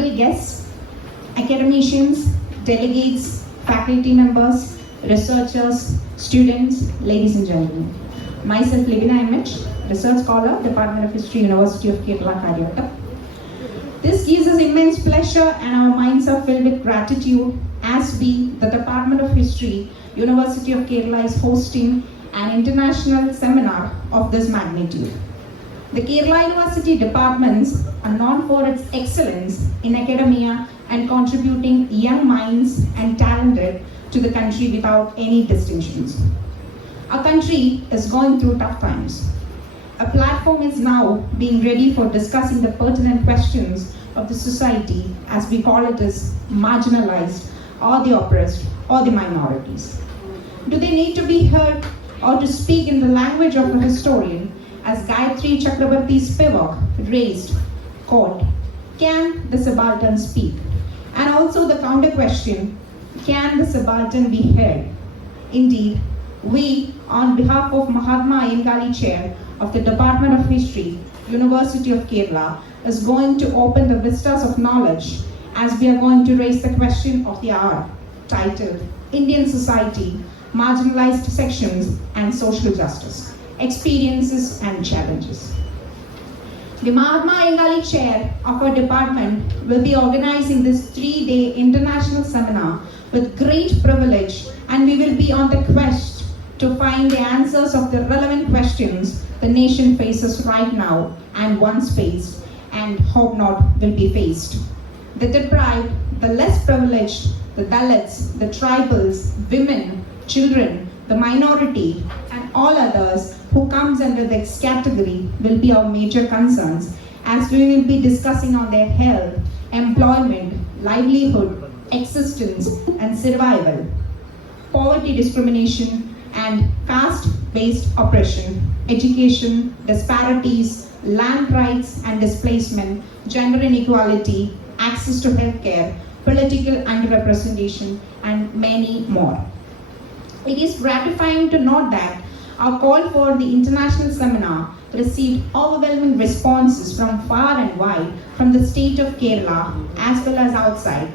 honorable guests, academicians, delegates, faculty members, researchers, students, ladies and gentlemen. Myself, Livina Image, Research Scholar, Department of History, University of Kerala, Karyata. This gives us immense pleasure and our minds are filled with gratitude as we, the Department of History, University of Kerala, is hosting an international seminar of this magnitude. The Kerala University departments are known for its excellence in academia and contributing young minds and talented to the country without any distinctions. Our country is going through tough times. A platform is now being ready for discussing the pertinent questions of the society, as we call it, as marginalized or the oppressed or the minorities. Do they need to be heard or to speak in the language of a historian, as Gayatri Chakrabarti Spivak raised, quote, can the subaltern speak? And also the counter question, can the subaltern be heard? Indeed, we, on behalf of Mahatma Ayyankali Chair of the Department of History, University of Kerala, is going to open the vistas of knowledge as we are going to raise the question of the hour, titled Indian Society, Marginalized Sections and Social Justice, Experiences and Challenges. The Mahatma Ayyankali Chair of our department will be organizing this 3-day international seminar with great privilege, and we will be on the quest to find the answers of the relevant questions the nation faces right now and once faced, and hope not will be faced. The deprived, the less privileged, the Dalits, the tribals, women, children, the minority, and all others who comes under this category will be our major concerns, as we will be discussing on their health, employment, livelihood, existence, and survival, poverty discrimination, and caste-based oppression, education, disparities, land rights and displacement, gender inequality, access to healthcare, political underrepresentation, and many more. It is gratifying to note that our call for the international seminar received overwhelming responses from far and wide from the state of Kerala as well as outside.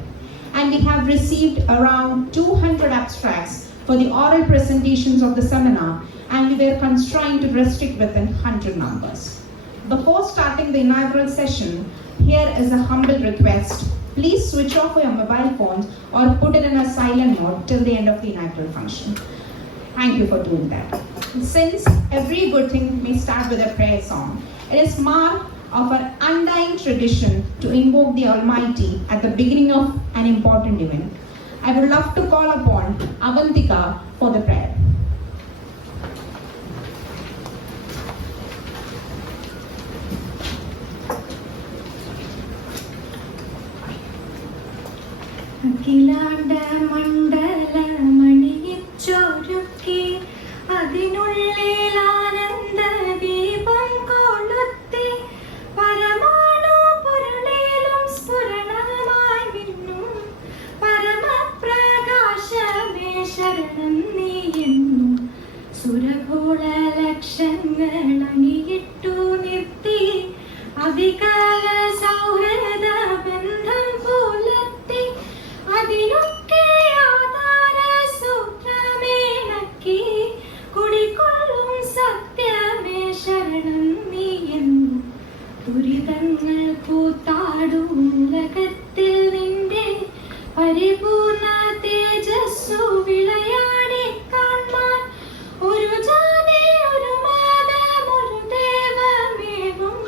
And we have received around 200 abstracts for the oral presentations of the seminar, and we were constrained to restrict within 100 numbers. Before starting the inaugural session, here is a humble request. Please switch off your mobile phones or put it in a silent mode till the end of the inaugural function. Thank you for doing that. Since every good thing may start with a prayer song, it is mark of an undying tradition to invoke the Almighty at the beginning of an important event. I would love to call upon Avantika for the prayer. അഖിലാണ്ട മണ്ഡലമണിയിച്ചൊരുക്കി അതിനുള്ളിൽ ആനന്ദ ദീപം കൊളുത്തി പരമാണു പൊരുളിലും സ്ഫുരണമായി മിന്നും പരമപ്രകാശമേ ശരണം നീയെന്നും സുരഘോള ലക്ഷങ്ങൾ അണിയിട്ടു നിർത്തി അധികാല സൗഹൃദ ബന്ധം പുലർത്തി അതിനൊക്കെ ആധാര സൂത്രമേ നക്കി കുടികൊള്ളും സത്യമേ ശരണം നീയെന്നും ദുരിതങ്ങൾ കൂത്താടും ഉലകത്തിൽ നിന്റെ പരിപൂർണ തേജസ്സു വിളയാടി കാണാൻ ഒരു ജാതി ഒരു മതം ഒരു ദൈവമേവും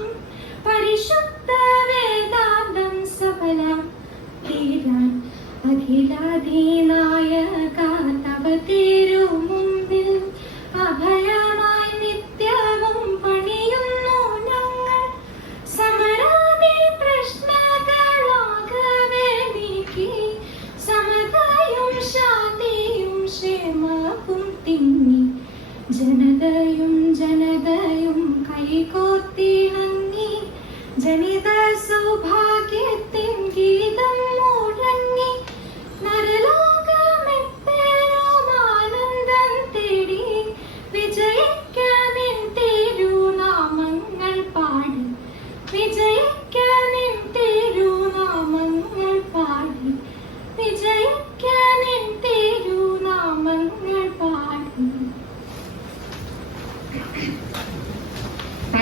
പരിശുദ്ധ വേദാന്തം സഫലം തീരാൻ അഖിലാധിനായക തവ തിരുമുമ്പിൽ അഭയമായി നിത്യവും പണിയുന്നു ഞങ്ങൾ സമരാദി പ്രശ്നങ്ങളാകവേ നീക്കി സമതയും ശാന്തിയും ക്ഷേമവും തിങ്ങി ജനതയും ജനതയും കൈകോർത്തിണങ്ങി ജനിത സൗഭാഗ്യത്തിൻ ഗീതം മുഴങ്ങി നരലോകമെപ്പോഴും ആനന്ദം തേടി വിജയിക്കാനിൻ തിരുനാമങ്ങൾ പാടി വിജയിക്കാനിൻ തിരുനാമങ്ങൾ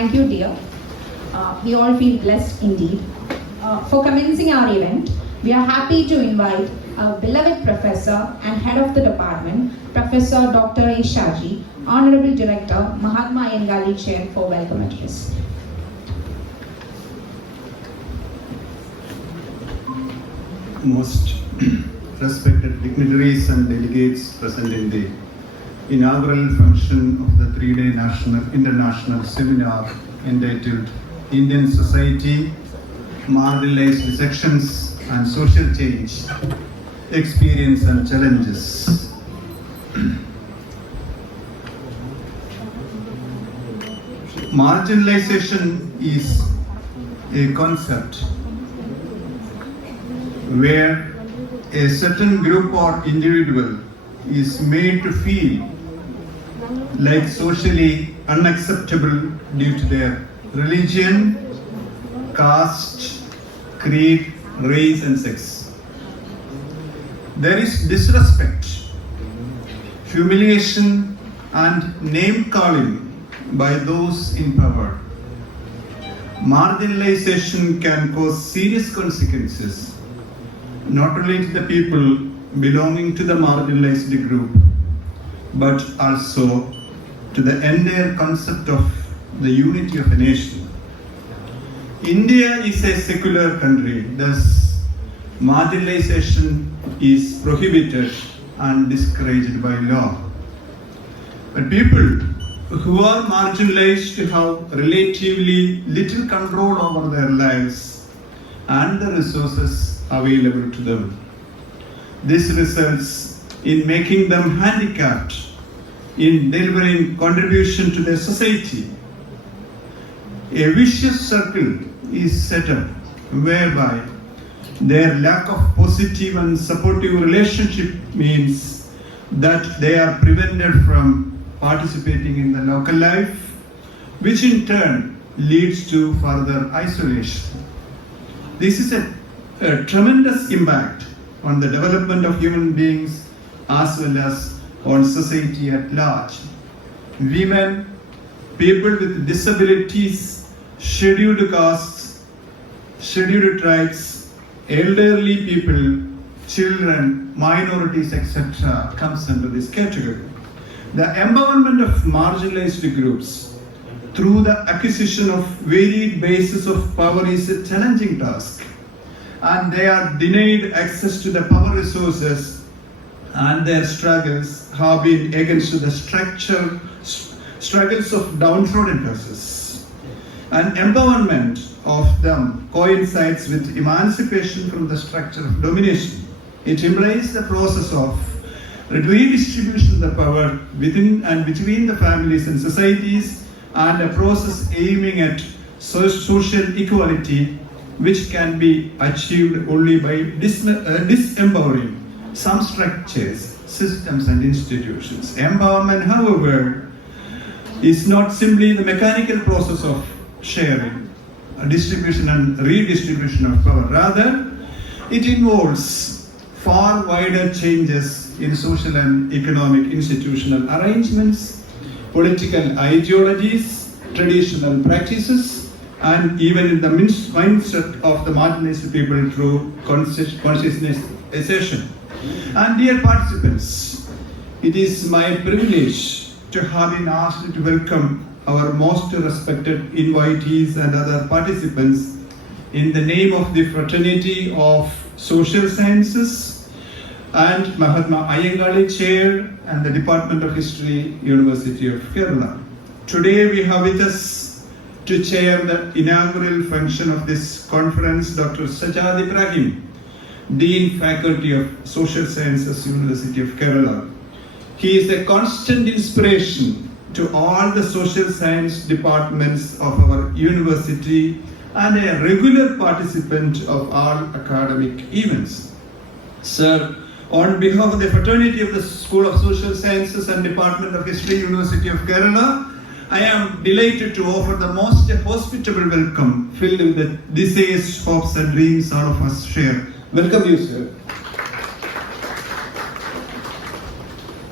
Thank you, dear. We all feel blessed indeed. For commencing our event, we are happy to invite our beloved Professor and Head of the Department, Professor Dr. A. Shaji, Honorable Director, Mahatma Ayyankali Chair for welcome address. Most respected dignitaries and delegates present in the inaugural function of the three-day international seminar entitled Indian Society, Marginalized Sections and Social Change, Experience and Challenges. Marginalization is a concept where a certain group or individual is made to feel like socially unacceptable due to their religion, caste, creed, race and sex. There is disrespect, humiliation and name calling by those in power. Marginalization can cause serious consequences not only to the people belonging to the marginalized group, but also to the entire concept of the unity of a nation. India is a secular country, thus marginalization is prohibited and discouraged by law. But people who are marginalized have relatively little control over their lives and the resources available to them. This results in making them handicapped in delivering contribution to their society. A vicious circle is set up whereby their lack of positive and supportive relationship means that they are prevented from participating in the local life, which in turn leads to further isolation. This is a tremendous impact on the development of human beings as well as on society at large. Women, people with disabilities, scheduled castes, scheduled tribes, elderly people, children, minorities, etc. comes under this category. The empowerment of marginalized groups through the acquisition of varied bases of power is a challenging task, and they are denied access to the power resources, and their struggles have been against the struggles of downtrodden classes. And empowerment of them coincides with emancipation from the structure of domination. It implies the process of redistribution of the power within and between the families and societies, and a process aiming at social equality, which can be achieved only by disempowering some structures, systems and institutions. Empowerment, however, is not simply the mechanical process of sharing, distribution and redistribution of power. Rather, it involves far wider changes in social and economic institutional arrangements, political ideologies, traditional practices, and even in the mindset of the marginalized people through consciousnessization. And dear participants, it is my privilege to have been asked to welcome our most respected invitees and other participants in the name of the Fraternity of Social Sciences and Mahatma Ayyankali Chair and the Department of History, University of Kerala. Today we have with us to chair the inaugural function of this conference, Dr. Sajad Ibrahim, Dean Faculty of Social Sciences, University of Kerala. He is a constant inspiration to all the social science departments of our university and a regular participant of all academic events. Sir, on behalf of the fraternity of the School of Social Sciences and Department of History, University of Kerala, I am delighted to offer the most hospitable welcome, filled with the desires, hopes and dreams all of us share. Welcome you, sir.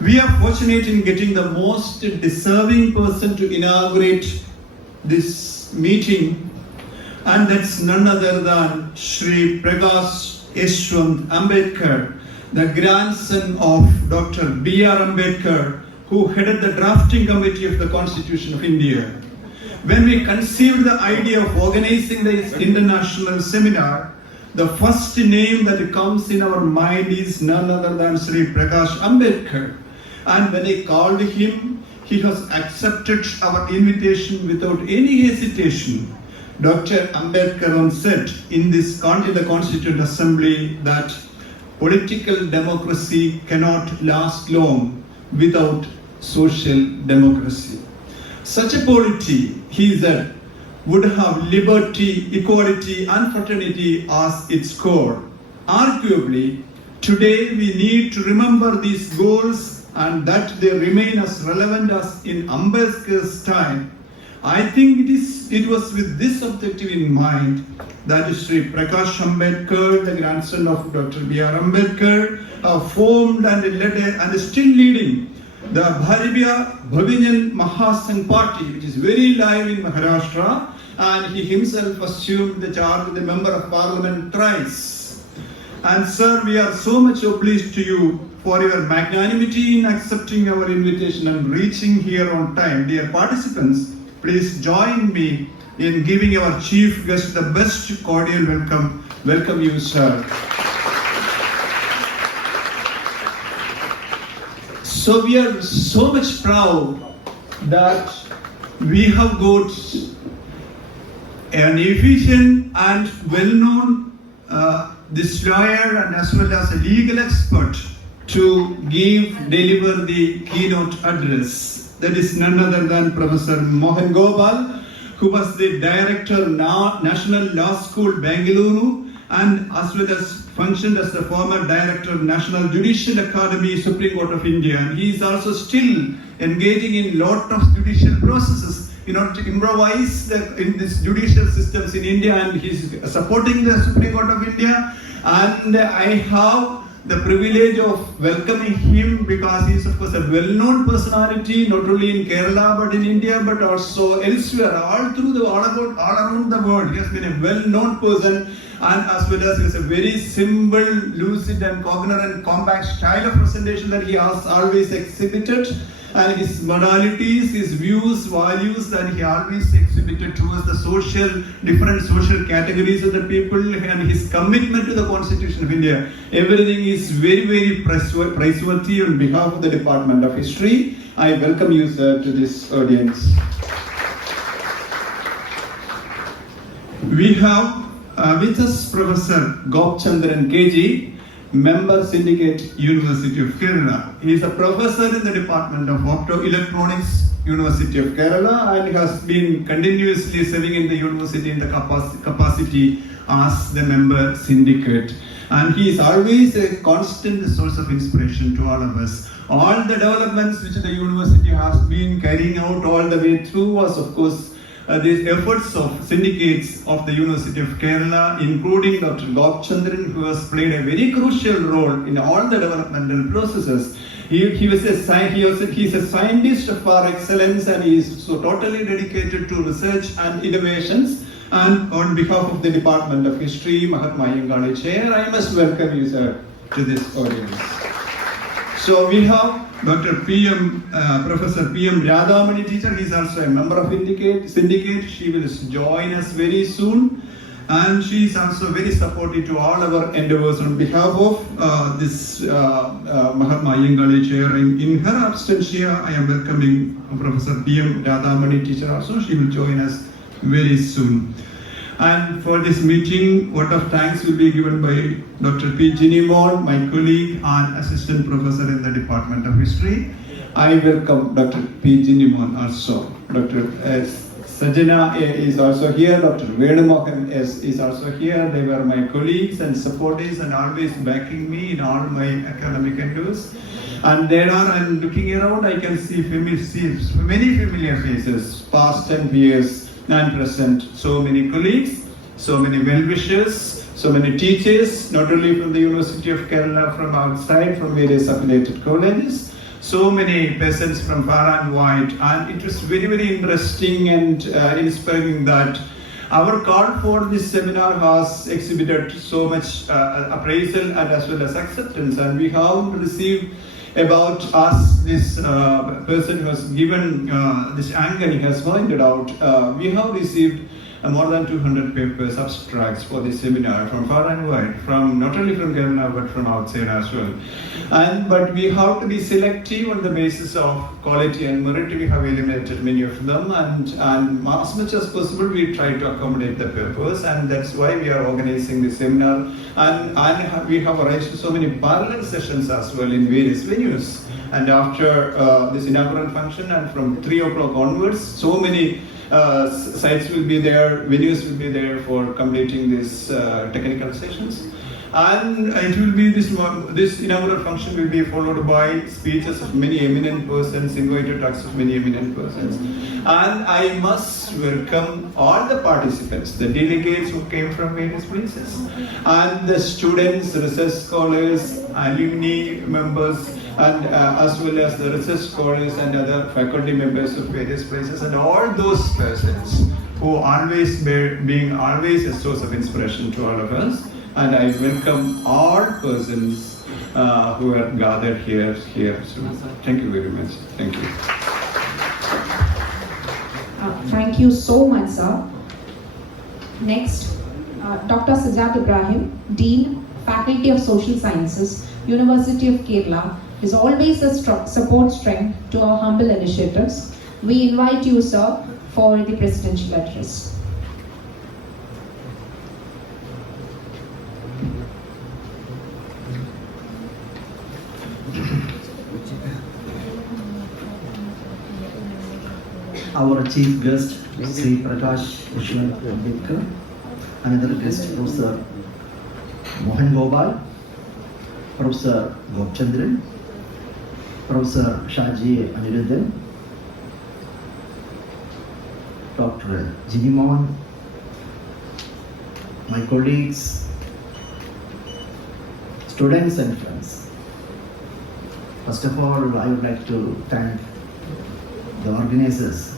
We are fortunate in getting the most deserving person to inaugurate this meeting, and that's none other than Shri Prakash Yeswant Ambedkar, the grandson of Dr. B.R. Ambedkar, who headed the drafting committee of the Constitution of India. When we conceived the idea of organizing this international seminar, the first name that comes in our mind is none other than Shri Prakash Ambedkar. And when I called him, he has accepted our invitation without any hesitation. Dr. Ambedkar once said in the Constituent Assembly that political democracy cannot last long without social democracy. Such a polity, he said, would have liberty, equality, and fraternity as its core. Arguably, today we need to remember these goals and that they remain as relevant as in Ambedkar's time. I think it was with this objective in mind that Shri Prakash Ambedkar, the grandson of Dr. B.R. Ambedkar, formed and led and is still leading the Bharipa Bahujan Mahasangh party, which is very live in Maharashtra, and he himself assumed the charge of the Member of Parliament thrice. And sir, we are so much obliged to you for your magnanimity in accepting our invitation and reaching here on time. Dear participants, please join me in giving our chief guest the best cordial welcome. Welcome you, sir. So we are so much proud that we have got an efficient and well-known this lawyer and as well as a legal expert to deliver the keynote address. That is none other than Professor Mohan Gopal, who was the director National Law School, Bengaluru, and as well as functioned as the former director of National Judicial Academy, Supreme Court of India. And he is also still engaging in lot of judicial processes in order to improvise in this judicial systems in India, and he is supporting the Supreme Court of India. And I have the privilege of welcoming him because he is of course a well-known personality not only in Kerala but in India but also elsewhere, all around the world. He has been a well-known person, and as well as he has a very simple, lucid and coherent and compact style of presentation that he has always exhibited, and his modalities, his views, values that he always exhibited towards the different social categories of the people, and his commitment to the Constitution of India. Everything is very, very praiseworthy. On behalf of the Department of History, I welcome you, sir, to this audience. We have with us Professor Gopchandran KG, Member Syndicate, University of Kerala. He is a professor in the Department of Optoelectronics, University of Kerala, and has been continuously serving in the university in the capacity as the Member Syndicate. And he is always a constant source of inspiration to all of us. All the developments which the university has been carrying out all the way through was, of course, the efforts of syndicates of the University of Kerala, including Dr. Gopchandran, who has played a very crucial role in all the developmental processes. He is a scientist par excellence, and he is so totally dedicated to research and innovations. And on behalf of the Department of History, Mahatma Ayyankali Chair, I must welcome you, sir, to this audience. So we have Dr. Professor P.M. Radhamani teacher. He is also a member of Syndicate. She will join us very soon. And she is also very supportive to all our endeavors. On behalf of this Mahatma Ayyankali Chair, in her absentia, I am welcoming Professor P.M. Radhamani teacher also. She will join us very soon. And for this meeting, vote of thanks will be given by Dr. P. Jinimon, my colleague and assistant professor in the Department of History. I welcome Dr. P. Jinimon also. Dr. Sajad is also here. Dr. Mohan is also here. They were my colleagues and supporters and always backing me in all my academic endeavors. And there are, I'm looking around, I can see many familiar faces, past and years and present. So many colleagues, so many well-wishers, so many teachers, not only from the University of Kerala, from outside, from various affiliated colleges. so many persons from far and wide, and it was very, very interesting and inspiring that our call for this seminar has exhibited so much appraisal and as well as acceptance, and we have received about us, this person who has given this angle, he has pointed out, we have received more than 200 papers, abstracts for this seminar from far and wide, from not only from Kerala but from outside as well. But we have to be selective on the basis of quality and merit. We have eliminated many of them, and as much as possible we try to accommodate the papers, and that's why we are organizing this seminar. And we have arranged so many parallel sessions as well in various venues. And after this inaugural function, and from 3 o'clock onwards, so many sites will be there, venues will be there for completing these technical sessions. And it will be this inaugural function will be followed by speeches of many eminent persons, invited talks of many eminent persons. And I must welcome all the participants, the delegates who came from various places, and the students, research scholars, alumni members, and as well as the research scholars and other faculty members of various places, and all those persons who always being always a source of inspiration to all of us. And I welcome all persons who are gathered here. So thank you very much. Thank you. Thank you so much, sir. Next, Dr. Sajad Ibrahim, Dean, Faculty of Social Sciences, University of Kerala, is always a support strength to our humble initiatives. We invite you, sir, for the presidential address. Our chief guest, Sri Prakash, Yeswant, Ambedkar. Another guest, Professor Mohan, Gopal, Professor Gopchandran, Professor Shaji, Anirudhan, Dr. Mohan, my colleagues, students and friends. First of all, I would like to thank the organizers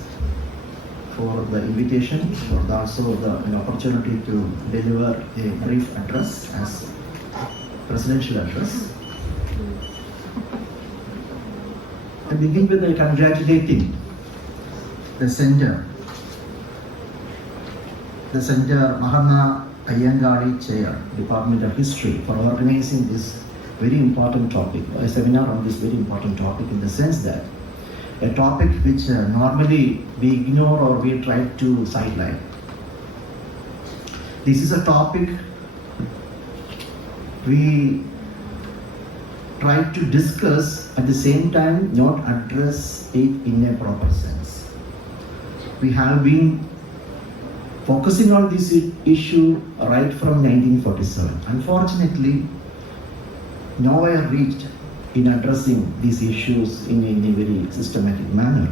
for the invitation, for also the opportunity to deliver a brief address as presidential address. I begin with congratulating the center Mahatma Ayyankali Chair, Department of History, for organizing this very important topic, a seminar on this very important topic, in the sense that a topic which normally we ignore or we try to sideline. This is a topic we try to discuss, at the same time not address it in a proper sense. We have been focusing on this issue right from 1947. Unfortunately, nowhere reached in addressing these issues in a very systematic manner.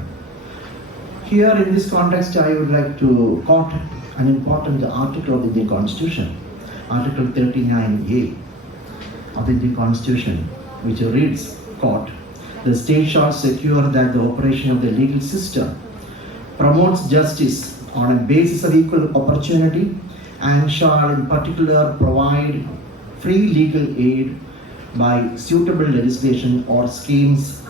Here in this context, I would like to quote an important article of the Indian Constitution, Article 39A of the Indian Constitution, which reads, quote, "The state shall secure that the operation of the legal system promotes justice on a basis of equal opportunity and shall in particular provide free legal aid by suitable legislation or schemes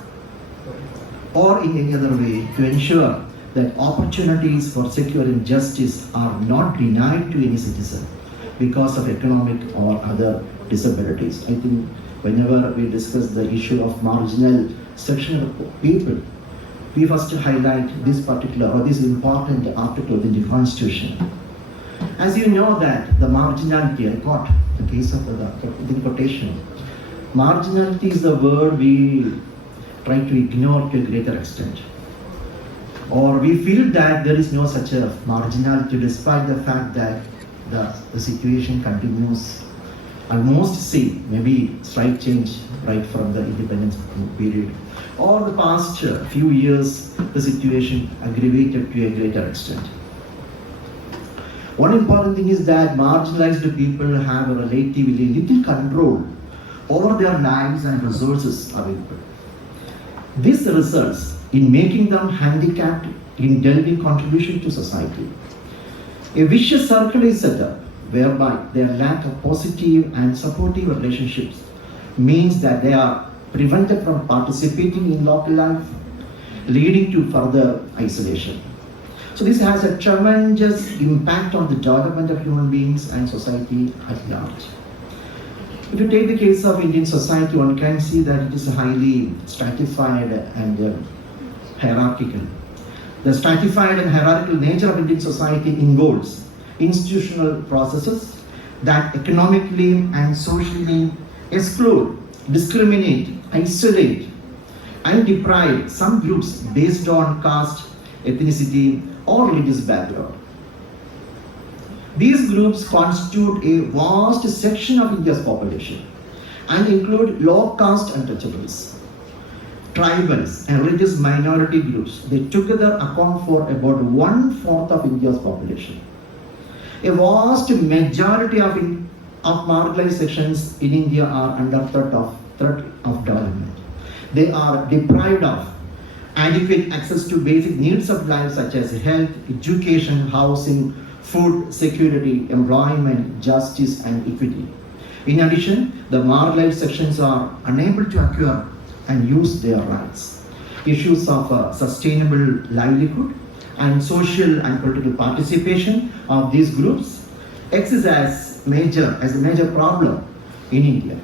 or in any other way to ensure that opportunities for securing justice are not denied to any citizen because of economic or other disabilities." I think whenever we discuss the issue of marginal section of people, we first highlight this particular or this important article in the Constitution. As you know that the marginality, I got the case of the quotation. Marginality is the word we try to ignore to a greater extent. Or we feel that there is no such a marginality despite the fact that the situation continues almost same, maybe slight change right from the independence period. Or the past few years, the situation aggravated to a greater extent. One important thing is that marginalized people have a relatively little control over their lives and resources available. This results in making them handicapped in delivering contribution to society. A vicious circle is set up whereby their lack of positive and supportive relationships means that they are prevented from participating in local life, leading to further isolation. So this has a tremendous impact on the development of human beings and society at large. If you take the case of Indian society, one can see that it is highly stratified and hierarchical. The stratified and hierarchical nature of Indian society involves institutional processes that economically and socially exclude, discriminate, isolate, and deprive some groups based on caste, ethnicity, or religious background. These groups constitute a vast section of India's population and include low caste untouchables, tribals, and religious minority groups. They together account for about 1/4 of India's population. A vast majority of marginalized sections in India are under threat of development. They are deprived of adequate access to basic needs of life such as health, education, housing, food, security, employment, justice, and equity. In addition, the marginalized sections are unable to acquire and use their rights. Issues of sustainable livelihood and social and political participation of these groups exist as a major problem in India.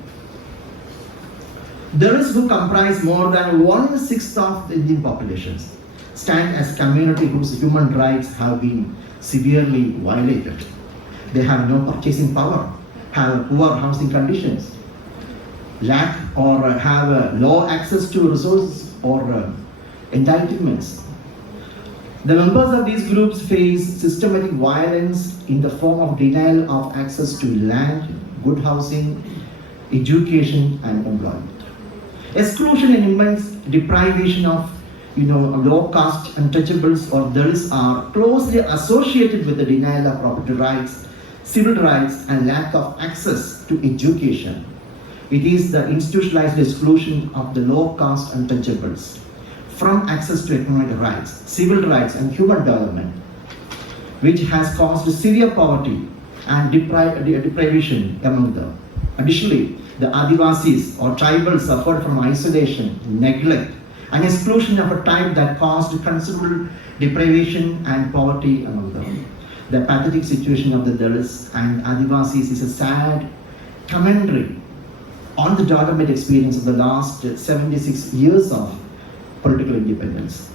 Those who comprise more than 1/6 of the Indian populations stand as community whose human rights have been severely violated. They have no purchasing power, have poor housing conditions, lack or have low access to resources or entitlements. The members of these groups face systematic violence in the form of denial of access to land, good housing, education, and employment. Exclusion and immense deprivation of low caste untouchables or Dalits are closely associated with the denial of property rights, civil rights, and lack of access to education. It is the institutionalized exclusion of the low caste untouchables from access to economic rights, civil rights, and human development, which has caused severe poverty and deprivation among them. Additionally, the Adivasis or tribals suffered from isolation, neglect, and exclusion of a type that caused considerable deprivation and poverty among them. The pathetic situation of the Dalits and Adivasis is a sad commentary on the development experience of the last 76 years of political independence.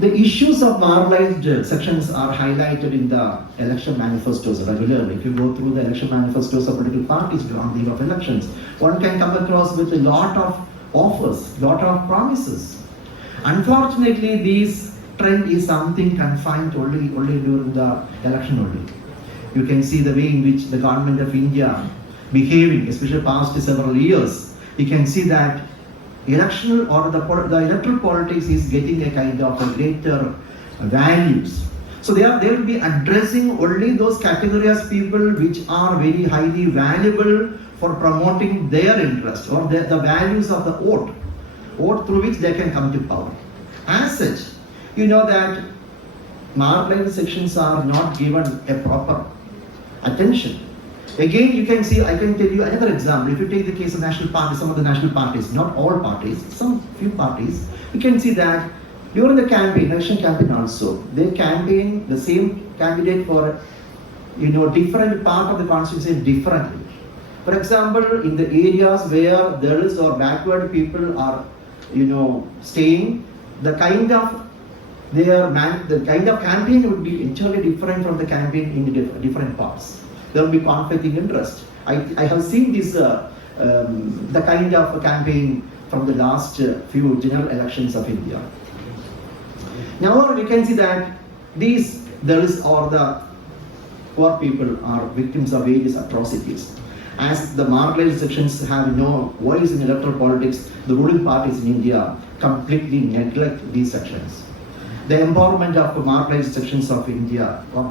The issues of marginalized sections are highlighted in the election manifestos regularly. If you go through the election manifestos of political parties on the eve of elections, one can come across with a lot of offers, lot of promises. Unfortunately, this trend is something confined only during the election only. You can see the way in which the government of India behaving, especially past several years. You can see that electoral or the electoral politics is getting a kind of a greater values. So they will be addressing only those categories of people which are very highly valuable for promoting their interest or the values of the vote through which they can come to power. As such, you know that marginalized sections are not given a proper attention. Again, you can see, I can tell you another example. If you take the case of national parties, some of the national parties, not all parties, some few parties, you can see that during the campaign, election campaign also, they campaign the same candidate for, different part of the constituency differently. For example, in the areas where there is or backward people are, staying, the kind of campaign would be entirely different from the campaign in the different parts. There will be conflicting interest. I have seen this, the kind of campaign from the last few general elections of India. Now we can see that the poor people are victims of various atrocities. As the marginalized sections have no voice in electoral politics, the ruling parties in India completely neglect these sections. The empowerment of marginalized sections of India, or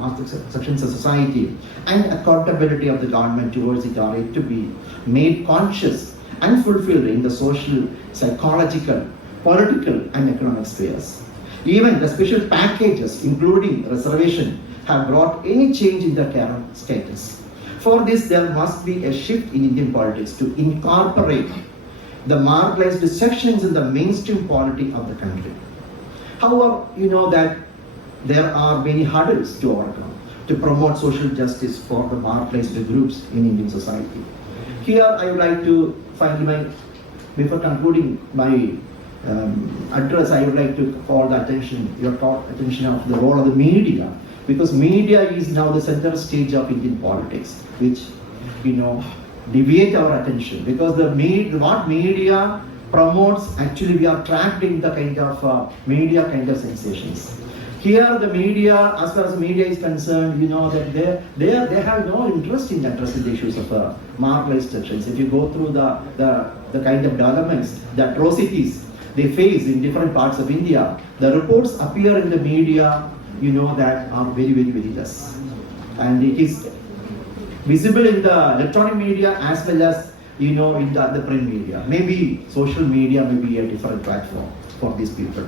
sections of society, and accountability of the government towards it are to be made conscious and fulfilled in the social, psychological, political, and economic spheres. Even the special packages, including reservation, have brought any change in the current status. For this, there must be a shift in Indian politics to incorporate the marginalized sections in the mainstream polity of the country. However, you know that there are many hurdles to overcome to promote social justice for the marginalized groups in Indian society. Here, I would like to finally, before concluding my address, I would like to call the attention, your attention of the role of the media, because media is now the center stage of Indian politics, which, you know, deviate our attention, because what media promotes, actually we are trapped in the kind of media kind of sensations. Here the media, as far as media is concerned, you know that they have no interest in addressing the issues of marginalized sections. If you go through the kind of developments, the atrocities they face in different parts of India, the reports appear in the media, you know, that are very, very, very less. And it is visible in the electronic media as well as, you know, in the print media. Maybe social media may be a different platform for these people.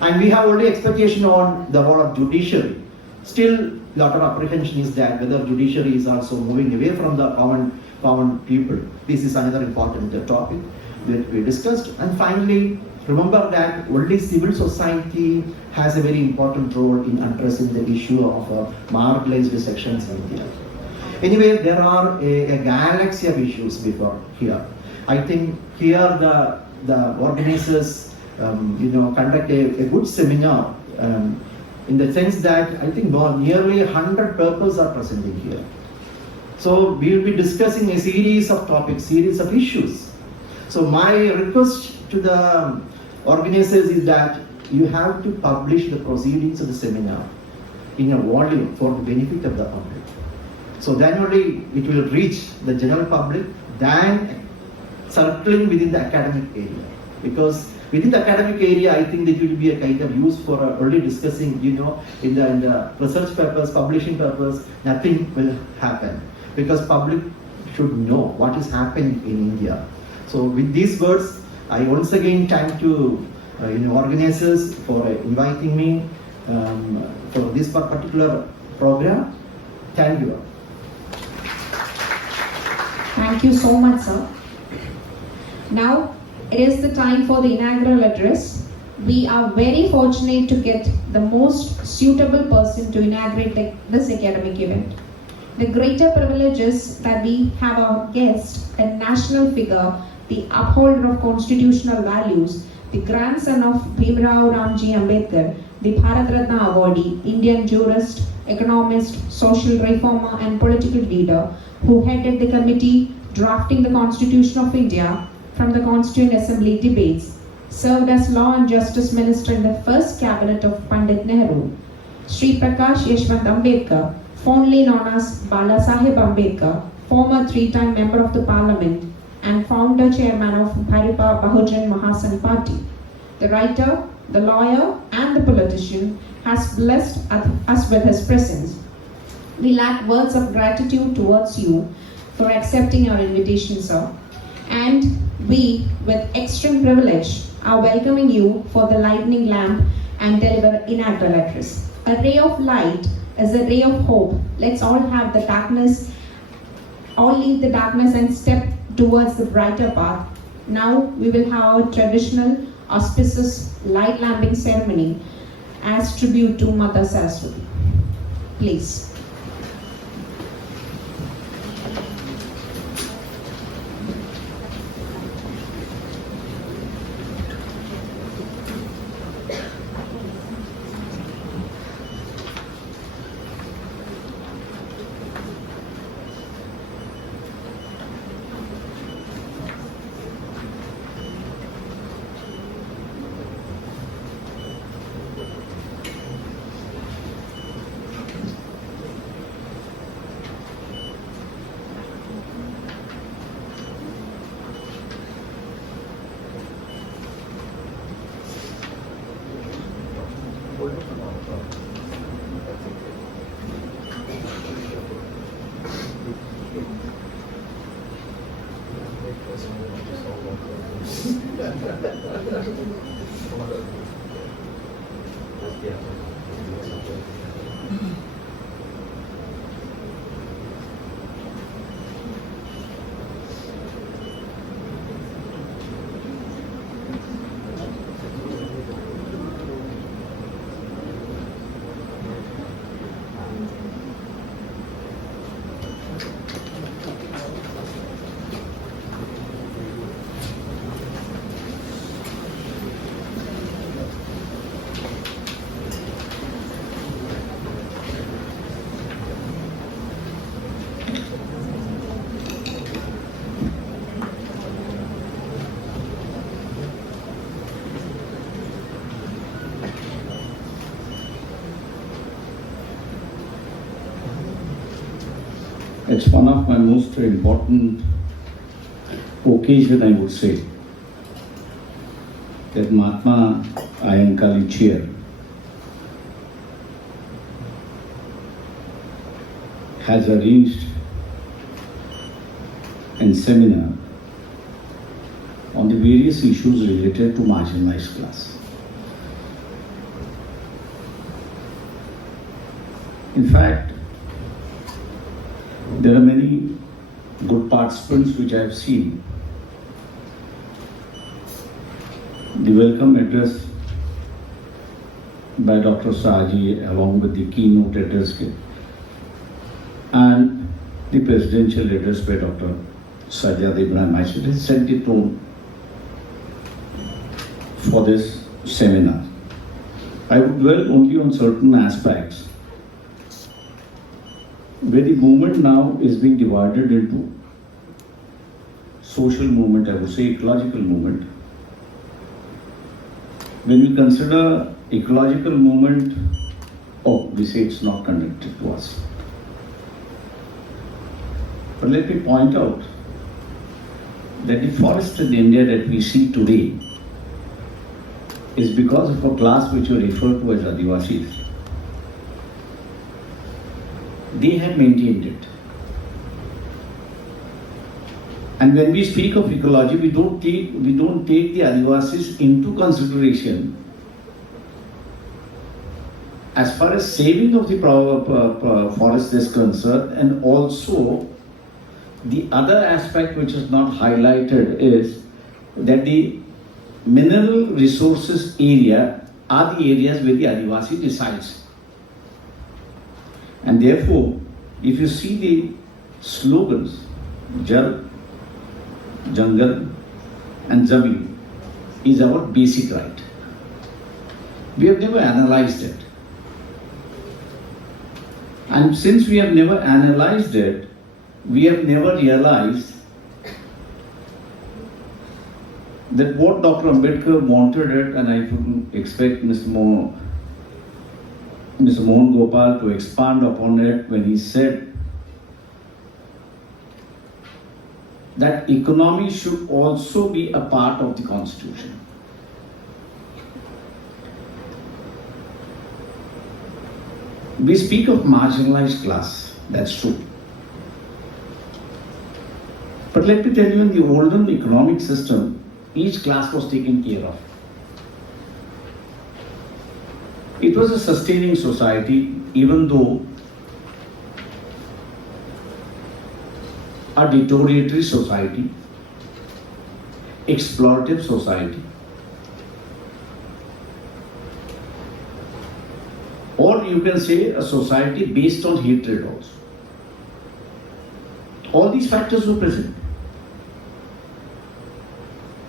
And we have only expectation on the role of judiciary. Still, lot of apprehension is that whether judiciary is also moving away from the common people. This is another important topic that we discussed. And finally, remember that only civil society has a very important role in addressing the issue of marginalized sections in India. Anyway, there are a galaxy of issues before here. I think here the organizers you know, conduct a good seminar in the sense that I think nearly 100 purposes are presenting here. So we will be discussing a series of topics, series of issues. So my request to the organizers is that you have to publish the proceedings of the seminar in a volume for the benefit of the public. So then only it will reach the general public than circling within the academic area. Because within the academic area, I think that it will be a kind of use for only discussing, you know, in the research purpose, publishing purpose, nothing will happen. Because public should know what is happening in India. So with these words, I once again thank you, you know, organizers for inviting me for this particular program. Thank you. Thank you so much, sir. Now, it is the time for the inaugural address. We are very fortunate to get the most suitable person to inaugurate this academic event. The greater privilege is that we have our guest, a national figure, the upholder of constitutional values, the grandson of Bhimrao Ramji Ambedkar, the Bharat Ratna awardee, Indian jurist, economist, social reformer and political leader who headed the committee drafting the Constitution of India from the Constituent Assembly debates, served as Law and Justice Minister in the first cabinet of Pandit Nehru, Sri Prakash Yeswant Ambedkar, fondly known as Bala Saheb Ambedkar, former three-time member of the Parliament and founder chairman of Bharipa Bahujan Mahasangh party. The writer, the lawyer and the politician has blessed us with his presence. We lack words of gratitude towards you for accepting our invitation, sir. And we, with extreme privilege, are welcoming you for the lightning lamp and deliver inaugural address. A ray of light is a ray of hope. Let's all have the darkness, all leave the darkness and step towards the brighter path. Now we will have our traditional auspicious light lamping ceremony as tribute to Mother Saraswati. Please. It's one of my most important occasion, I would say, that Mahatma Ayyankali chair has arranged a seminar on the various issues related to marginalized class. In fact, there are many good participants which I have seen. The welcome address by Dr. Shaji along with the keynote address and the presidential address by Dr. Sajad Ibrahim, I should have set the tone for this seminar. I would dwell only on certain aspects where the movement now is being divided into social movement, I would say ecological movement. When we consider ecological movement, we say it's not connected to us. But let me point out that the forest in India that we see today is because of a class which are referred to as Adivasis. They have maintained it. And when we speak of ecology, we don't take the Adivasis into consideration as far as saving of the forest is concerned, and also the other aspect which is not highlighted is that the mineral resources area are the areas where the Adivasi resides. And therefore, if you see the slogans, Jal, Jungle and Zamin is our basic right. We have never analyzed it. And since we have never analyzed it, we have never realized that what Dr. Ambedkar wanted it, and I would expect Mr. Mohan Gopal to expand upon it when he said that economy should also be a part of the constitution. We speak of marginalized class, that's true. But let me tell you, in the olden economic system, each class was taken care of. It was a sustaining society, even though a deterioratory society, exploitative society, or you can say a society based on hatred also. All these factors were present.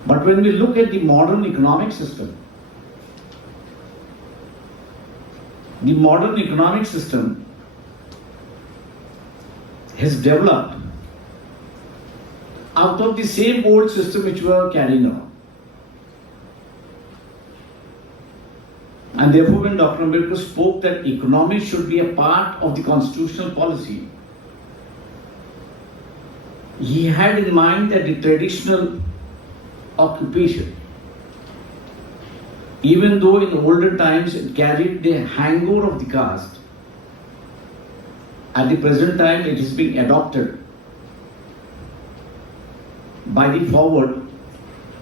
But when we look at the modern economic system, has developed out of the same old system which we are carrying on. And therefore, when Dr. Ambedkar spoke that economy should be a part of the constitutional policy, he had in mind that the traditional occupation, even though in older times it carried the hangover of the caste, at the present time it is being adopted by the forward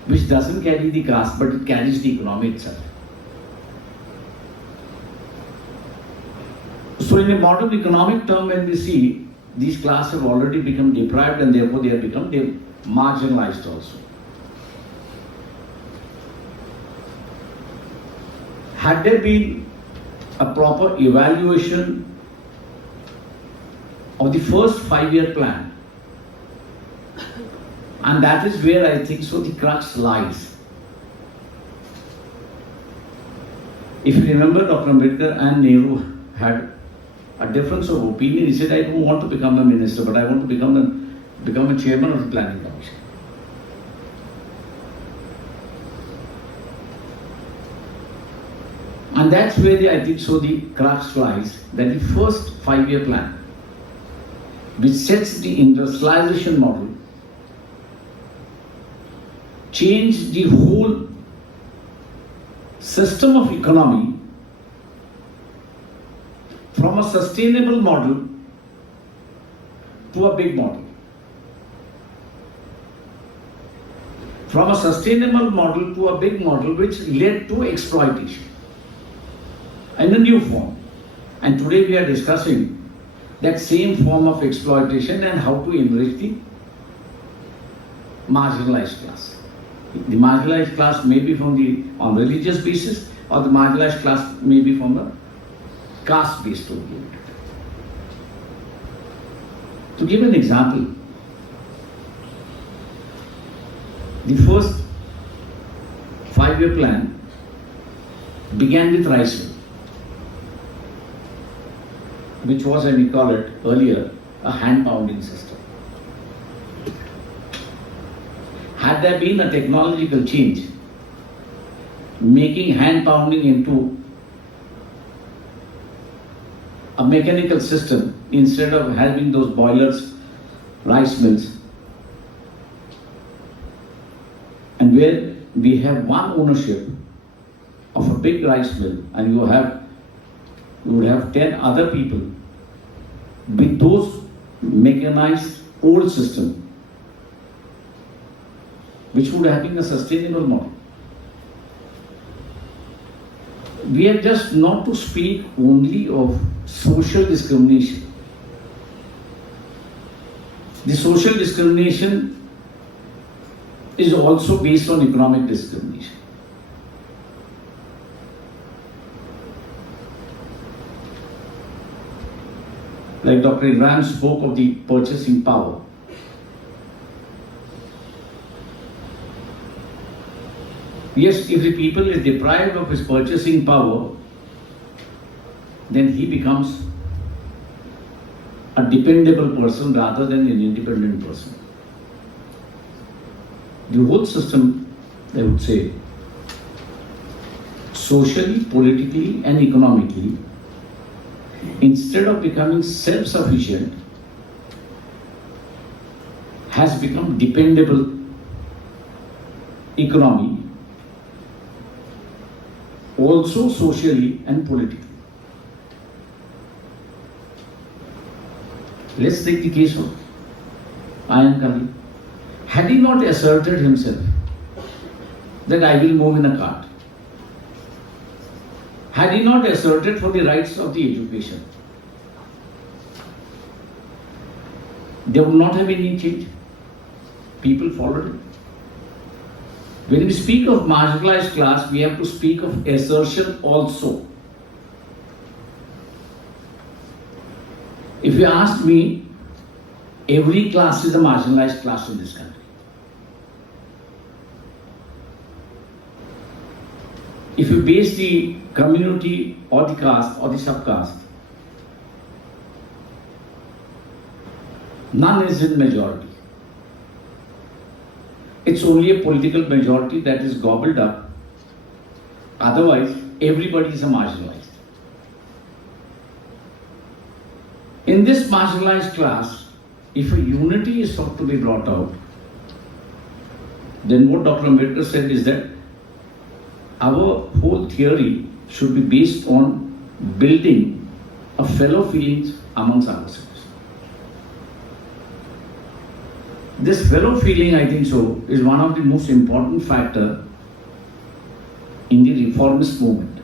which doesn't carry the caste but it carries the economy itself. So in a modern economic term, when we see these classes have already become deprived and therefore they have become marginalized also. Had there been a proper evaluation of the first 5-year plan, and that is where I think so the crux lies. If you remember, Dr. Ambedkar and Nehru had a difference of opinion. He said, I don't want to become a minister, but I want to become a chairman of the planning commission. And that's where I think so the crux lies, that the first 5-year plan, which sets the industrialization model, changed the whole system of economy from a sustainable model to a big model. From a sustainable model to a big model, which led to exploitation in a new form. And today we are discussing that same form of exploitation and how to enrich the marginalized class. The marginalized class may be on religious basis, or the marginalized class may be from the caste based oriented. To give an example, the first 5-year plan began with rice mill, which was, as we call it earlier, a hand pounding system. Had there been a technological change, making hand pounding into a mechanical system instead of having those boilers, rice mills, and where we have one ownership of a big rice mill, and you would have 10 other people with those mechanized old system, which would have been a sustainable model. We have just not to speak only of social discrimination. The social discrimination is also based on economic discrimination. Like Dr. Ibrahim spoke of the purchasing power. Yes, if the people is deprived of his purchasing power, then he becomes a dependable person rather than an independent person. The whole system, I would say, socially, politically and economically, instead of becoming self-sufficient, has become dependable economy, also socially and politically. Let's take the case of Ayyankali. Had he not asserted himself that I will move in a cart, had he not asserted for the rights of the education, there would not have been any change. People followed it. When we speak of marginalized class, we have to speak of assertion also. If you ask me, every class is a marginalized class in this country. If you base the community or the caste or the subcaste, none is in majority. It's only a political majority that is gobbled up. Otherwise, everybody is a marginalized. In this marginalized class, if a unity is sought to be brought out, then what Dr. Ambedkar said is that our whole theory should be based on building a fellow feelings amongst ourselves. This fellow feeling, I think so, is one of the most important factor in the reformist movement.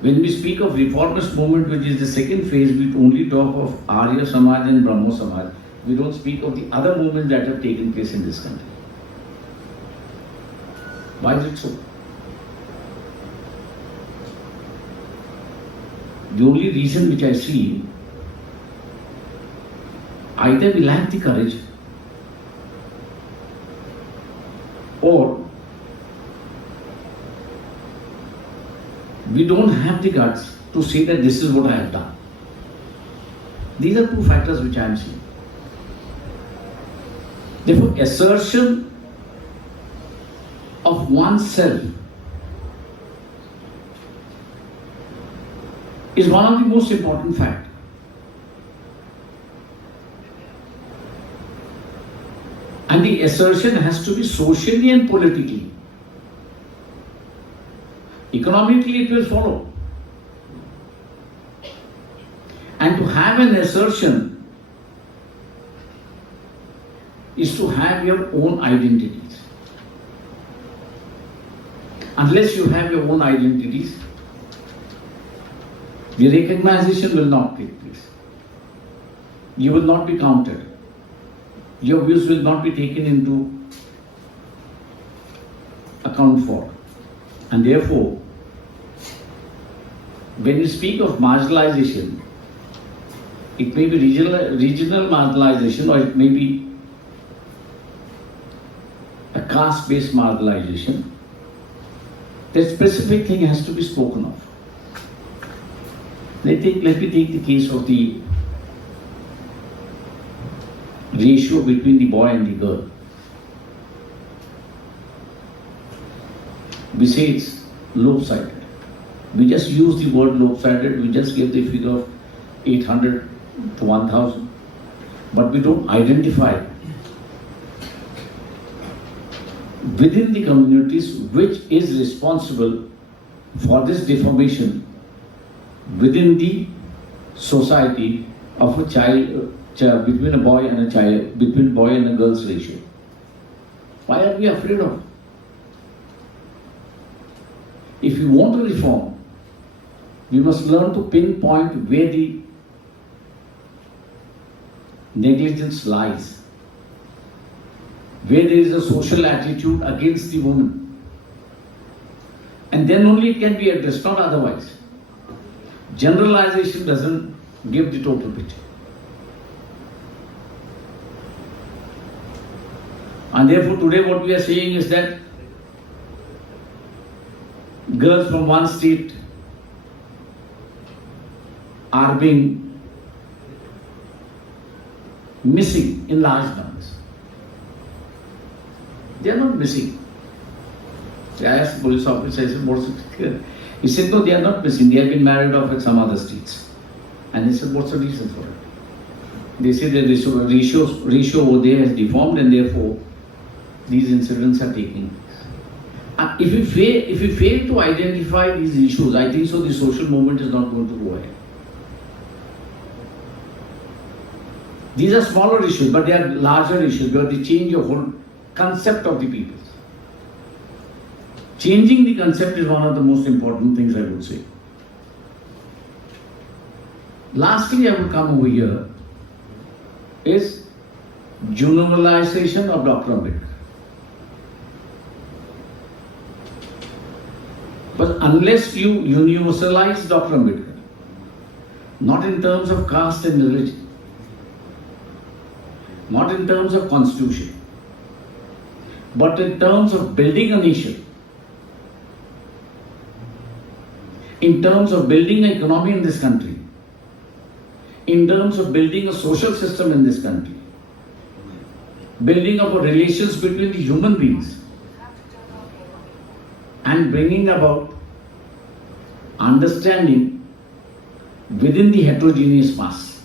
When we speak of reformist movement, which is the second phase, we only talk of Arya Samaj and Brahmo Samaj. We don't speak of the other movements that have taken place in this country. Why is it so? The only reason which I see, either we lack the courage or we don't have the guts to say that this is what I have done. These are two factors which I am seeing. Therefore, assertion of oneself is one of the most important factors. And the assertion has to be socially and politically. Economically, it will follow. And to have an assertion is to have your own identities. Unless you have your own identities, the recognition will not take place. You will not be counted. Your views will not be taken into account for. And therefore, when you speak of marginalization, it may be regional marginalization, or it may be a caste-based marginalization. That specific thing has to be spoken of. Let me take the case of the ratio between the boy and the girl. We say it's lopsided. We just use the word lopsided, we just give the figure of 800 to 1000. But we don't identify within the communities which is responsible for this deformation within the society of a child between a boy and a child, between boy and a girl's ratio. Why are we afraid of? If we want to reform, we must learn to pinpoint where the negligence lies, where there is a social attitude against the woman. And then only it can be addressed, not otherwise. Generalization doesn't give the total picture. And therefore today what we are saying is that girls from one state are being missing in large numbers. They are not missing. I asked the police officer, I said, what's it? He said, no, they are not missing. They have been married off at some other states. And he said, what's the reason for it? They say the ratio over there has deformed, and therefore these incidents are taking place. If we fail to identify these issues, I think so the social movement is not going to go ahead. These are smaller issues, but they are larger issues where they change your whole concept of the people. Changing the concept is one of the most important things, I would say. Lastly, I would come over here is juvenilization of Dr. Ambedkar. But unless you universalize Dr. Ambedkar, not in terms of caste and religion, not in terms of constitution, but in terms of building a nation, in terms of building an economy in this country, in terms of building a social system in this country, building up relations between the human beings, and bringing about understanding within the heterogeneous mass.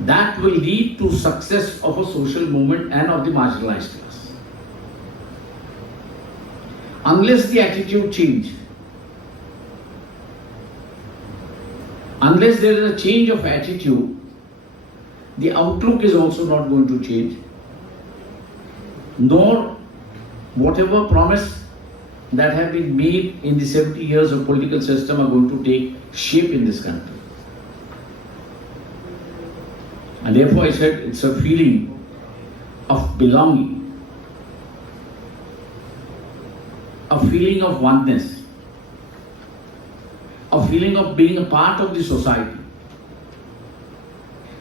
That will lead to success of a social movement and of the marginalized class. Unless the attitude change, unless there is a change of attitude, the outlook is also not going to change, nor whatever promise that have been made in the 70 years of political system are going to take shape in this country. And therefore I said it's a feeling of belonging, a feeling of oneness, a feeling of being a part of the society,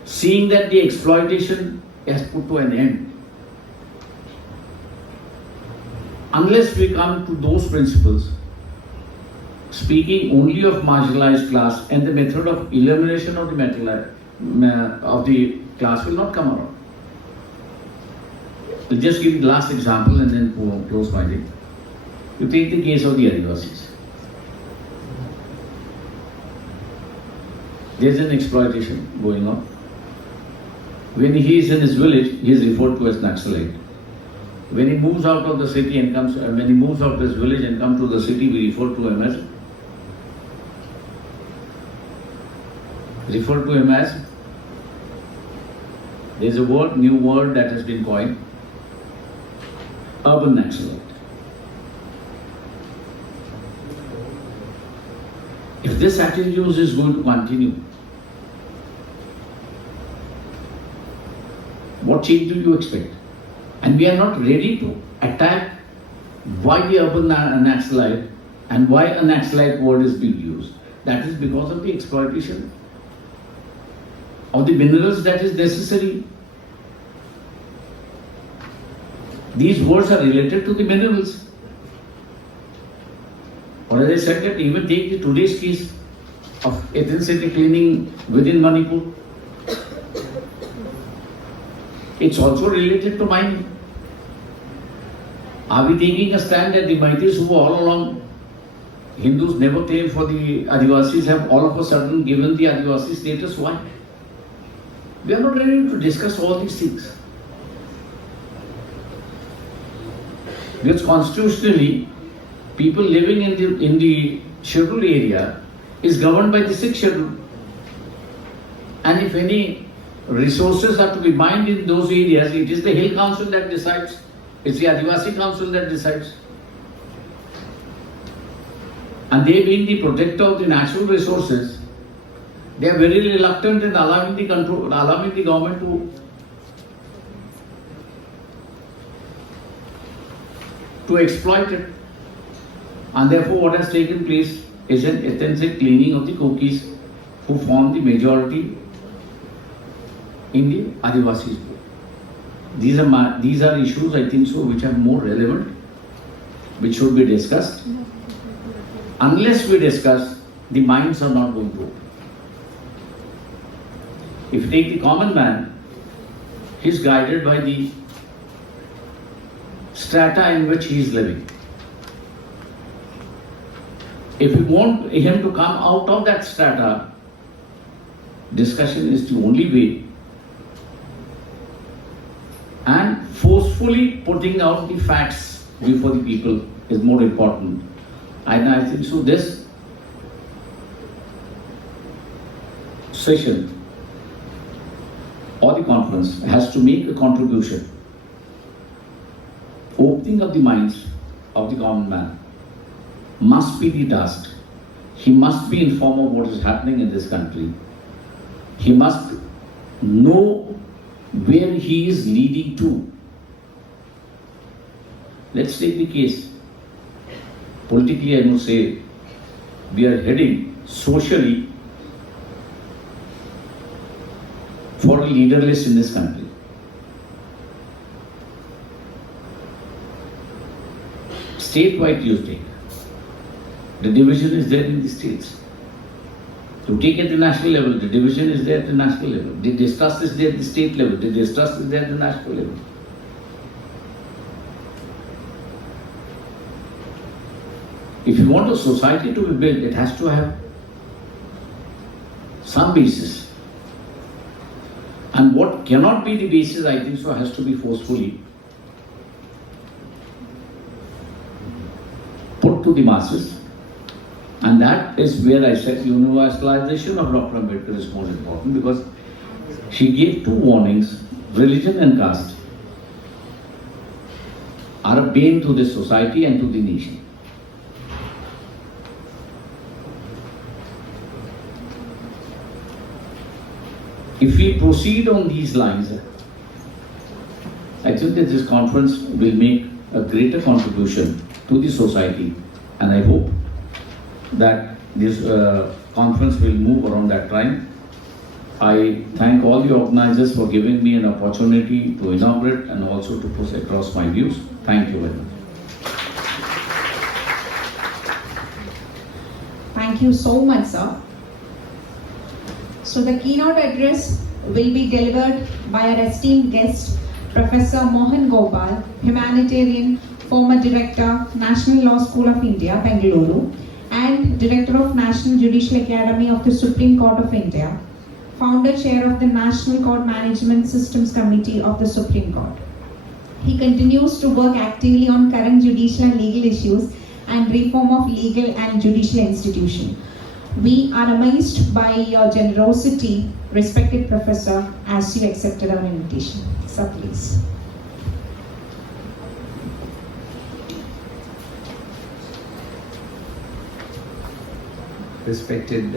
seeing that the exploitation has put to an end. Unless we come to those principles, speaking only of marginalized class and the method of elimination of the class will not come around. I'll just give the last example and then close my day. You take the case of the Adivasis. There's an exploitation going on. When he is in his village, he is referred to as Naxalite. When he moves out of the city and comes, when he moves out of his village and comes to the city, we refer to him as, there's a word, new word that has been coined, urban Naxalite. If this attitude is going to continue, what change do you expect? And we are not ready to attack why the urban Naxalite and why a Naxalite word is being used. That is because of the exploitation of the minerals that is necessary. These words are related to the minerals. Or as I said, that even take the today's case of ethnicity cleaning within Manipur. It's also related to mining. Are we taking a stand that the Maitis who all along Hindus never claimed for the Adivasis have all of a sudden given the Adivasi status? Why? We are not ready to discuss all these things. Because constitutionally, people living in the scheduled area is governed by the 6th schedule. And if any resources are to be mined in those areas, it is the Hill Council that decides. It's the Adivasi Council that decides. And they being the protector of the natural resources, they are very reluctant in allowing the government to exploit it. And therefore what has taken place is an ethnic cleaning of the Kokis who form the majority in the Adivasis. These are issues, I think so, which are more relevant, which should be discussed. Unless we discuss, the minds are not going to open. If you take the common man, he is guided by the strata in which he is living. If we want him to come out of that strata, discussion is the only way. And forcefully putting out the facts before the people is more important. And I think so this session or the conference has to make a contribution. Opening up the minds of the common man must be the task. He must be informed of what is happening in this country. He must know where he is leading to. Let's take the case. Politically, I must say, we are heading socially for a leaderless in this country. Statewide you take. The division is there in the states. You take at the national level, the division is there at the national level. The distrust is there at the state level, the distrust is there at the national level. If you want a society to be built, it has to have some basis. And what cannot be the basis, I think so, has to be forcefully put to the masses. And that is where I said universalization of Dr. Ambedkar is more important, because She gave two warnings: religion and caste are a bane to this society and to the nation. If we proceed on these lines, I think that this conference will make a greater contribution to the society, and I hope that this conference will move around that line. I thank all the organizers for giving me an opportunity to inaugurate and also to push across my views. Thank you very much. Thank you so much, sir. So the keynote address will be delivered by our esteemed guest, Professor Mohan Gopal, humanitarian, former Director, National Law School of India, Bengaluru, and Director of National Judicial Academy of the Supreme Court of India, Founder Chair of the National Court Management Systems Committee of the Supreme Court. He continues to work actively on current judicial and legal issues and reform of legal and judicial institutions. We are amazed by your generosity, respected Professor, as you accepted our invitation. Sir, please. Respected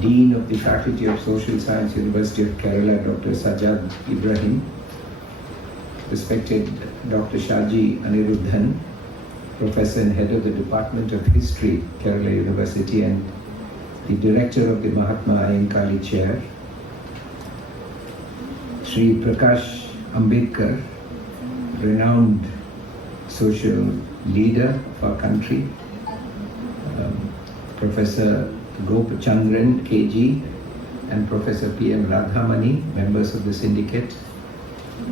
Dean of the Faculty of Social Science, University of Kerala, Dr. Sajad Ibrahim, respected Dr. Shaji Anirudhan, Professor and Head of the Department of History, Kerala University, and the Director of the Mahatma Ayyankali Chair, Shri Prakash Ambedkar, renowned social leader of our country, Professor Gopchandran, KG, and Professor P.M. Radhamani, members of the Syndicate,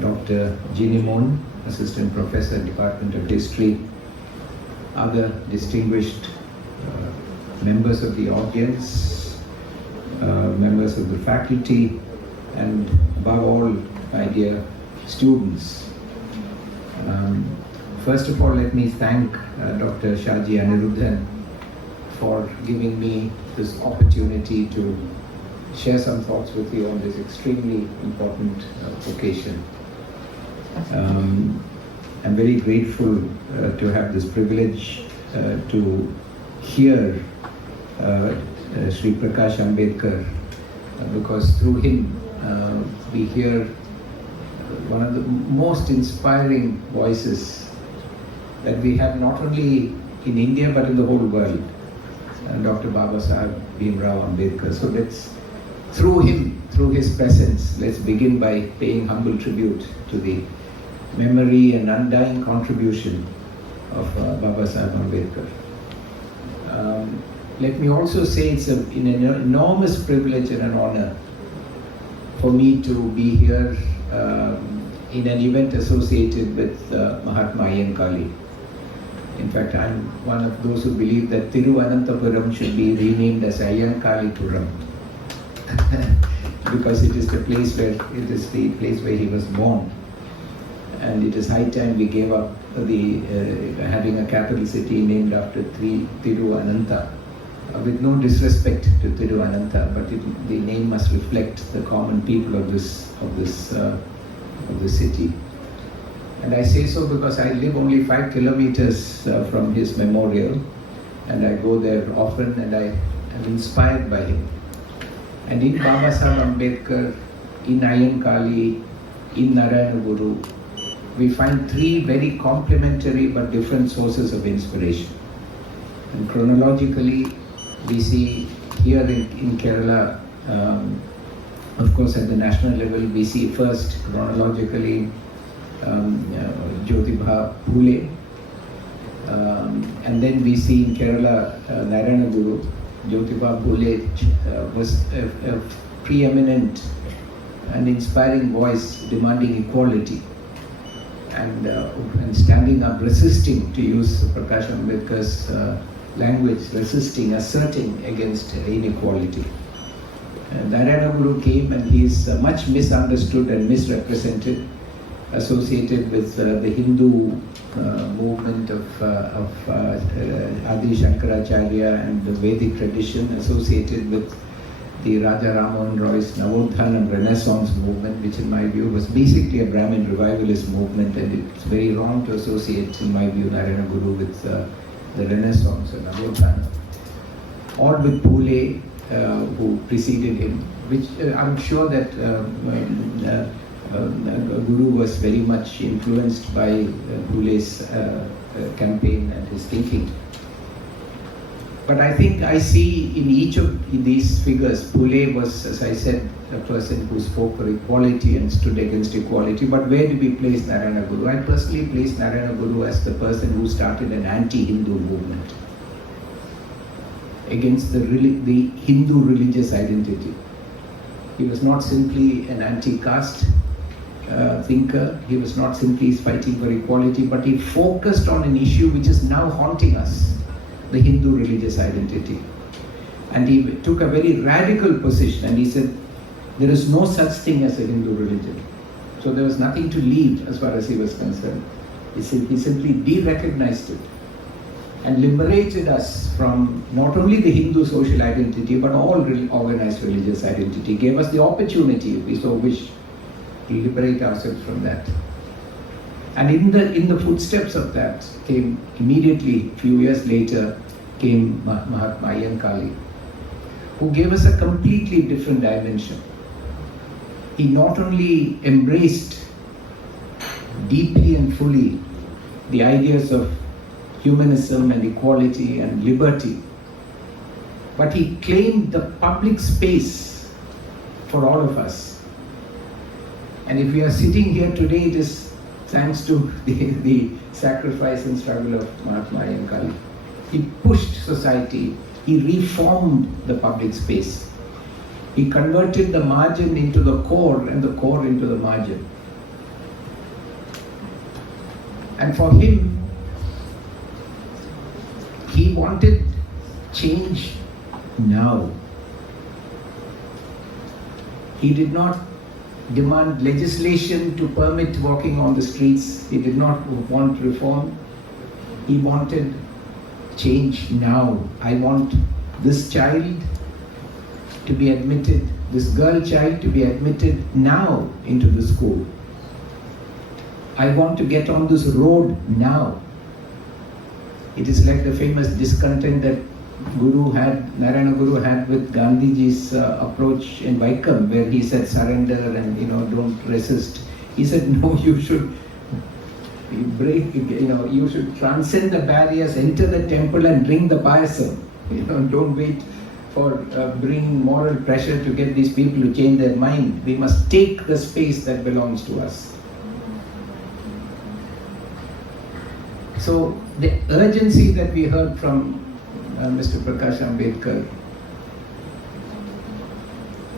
Dr. Mohan, Assistant Professor, Department of History, other distinguished members of the audience, members of the faculty, and above all, my dear students. First of all, let me thank Dr. Shaji Anirudhan for giving me this opportunity to share some thoughts with you on this extremely important occasion. I'm very grateful to have this privilege to hear Shri Prakash Ambedkar, because through him we hear one of the most inspiring voices that we have not only in India but in the whole world, Dr. Babasaheb Bhimrao Ambedkar. So let's, through him, through his presence, let's begin by paying humble tribute to the memory and undying contribution of Babasaheb Ambedkar. Let me also say it's an enormous privilege and an honor for me to be here in an event associated with Mahatma Ayyankali. In fact, I'm one of those who believe that Thiruvananthapuram should be renamed as Ayyankalipuram because it is the place where he was born, and it is high time we gave up the having a capital city named after Thiruvanantha. With no disrespect to Thiruvanantha, but the name must reflect the common people of this city. And I say so because I live only 5 kilometers from his memorial, and I go there often, and I am inspired by him. And in Babasaheb Ambedkar, in Ayyankali, in Narayana Guru, we find 3 very complementary but different sources of inspiration. And chronologically, we see here in Kerala, of course at the national level, we see first chronologically Jyotiba Phule, and then we see in Kerala Narayana Guru. Jyotiba Phule was a preeminent and inspiring voice demanding equality and standing up, resisting, to use Prakash Ambedkar's language, resisting, asserting against inequality. Narayana Guru came, and he is much misunderstood and misrepresented, associated with the Hindu movement of Adi Shankaracharya and the Vedic tradition, associated with the Raja Ramohan Roy's Navodhana Renaissance movement, which in my view was basically a Brahmin revivalist movement, and it's very wrong to associate, in my view, Narayana Guru with the Renaissance or Navodhana, or with Phule, who preceded him, which I'm sure that Guru was very much influenced by Phule's campaign and his thinking. But I think I see in each of these figures, Phule was, as I said, a person who spoke for equality and stood against equality. But where do we place Narayana Guru? I personally place Narayana Guru as the person who started an anti-Hindu movement against the Hindu religious identity. He was not simply an anti-caste thinker. He was not simply fighting for equality, but he focused on an issue which is now haunting us, the Hindu religious identity. And he took a very radical position, and he said, there is no such thing as a Hindu religion. So there was nothing to leave as far as he was concerned. He simply de-recognized it and liberated us from not only the Hindu social identity, but all organized religious identity. Gave us the opportunity, if we so wish, to liberate ourselves from that. And in the footsteps of that came immediately, a few years later, came Mahatma Ayyankali, who gave us a completely different dimension. He not only embraced deeply and fully the ideas of humanism and equality and liberty, but he claimed the public space for all of us. And if we are sitting here today, it is thanks to the sacrifice and struggle of Mahatma Ayyankali. He pushed society, he reformed the public space. He converted the margin into the core and the core into the margin. And for him, he wanted change now. He did not demand legislation to permit walking on the streets. He did not want reform. He wanted change now. I want this child to be admitted, this girl child to be admitted now into the school. I want to get on this road now. It is like the famous discontent that Narayana Guru had with Gandhiji's approach in Vaikam, where he said surrender and don't resist. He said no, you should break, you should transcend the barriers, enter the temple and drink the payasam. Don't wait for bringing moral pressure to get these people to change their mind. We must take the space that belongs to us. So the urgency that we heard from Mr. Prakash Ambedkar,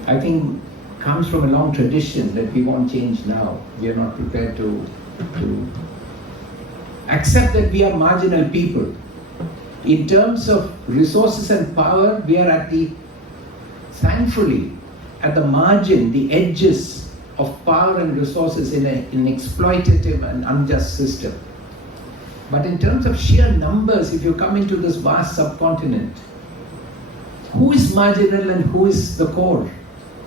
I think comes from a long tradition that we want change now. We are not prepared to accept that we are marginal people. In terms of resources and power, we are thankfully, at the margin, the edges of power and resources in an exploitative and unjust system. But in terms of sheer numbers, if you come into this vast subcontinent, who is marginal and who is the core?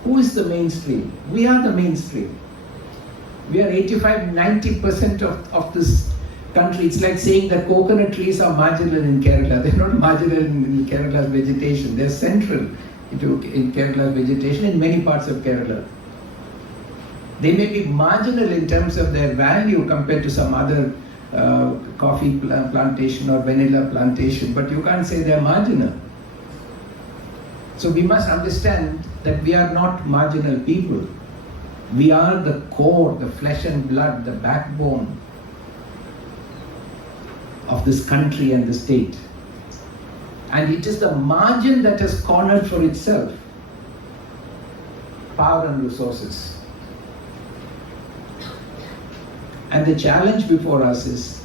Who is the mainstream? We are the mainstream. We are 85-90% of this country. It's like saying that coconut trees are marginal in Kerala. They're not marginal in Kerala's vegetation. They're central in Kerala's vegetation in many parts of Kerala. They may be marginal in terms of their value compared to some other coffee plantation or vanilla plantation, but you can't say they're marginal. So we must understand that we are not marginal people. We are the core, the flesh and blood, the backbone of this country and the state. And it is the margin that has cornered for itself power and resources. And the challenge before us is,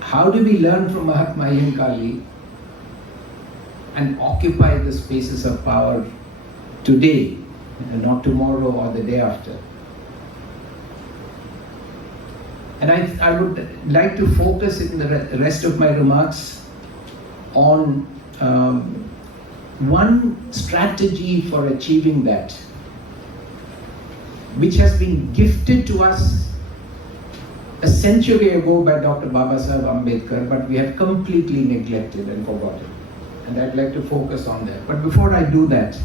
how do we learn from Mahatma Ayyankali and occupy the spaces of power today and not tomorrow or the day after? And I would like to focus in the rest of my remarks on one strategy for achieving that, which has been gifted to us a century ago by Dr. Babasaheb Ambedkar, but we have completely neglected and forgotten. And I'd like to focus on that. But before I do that,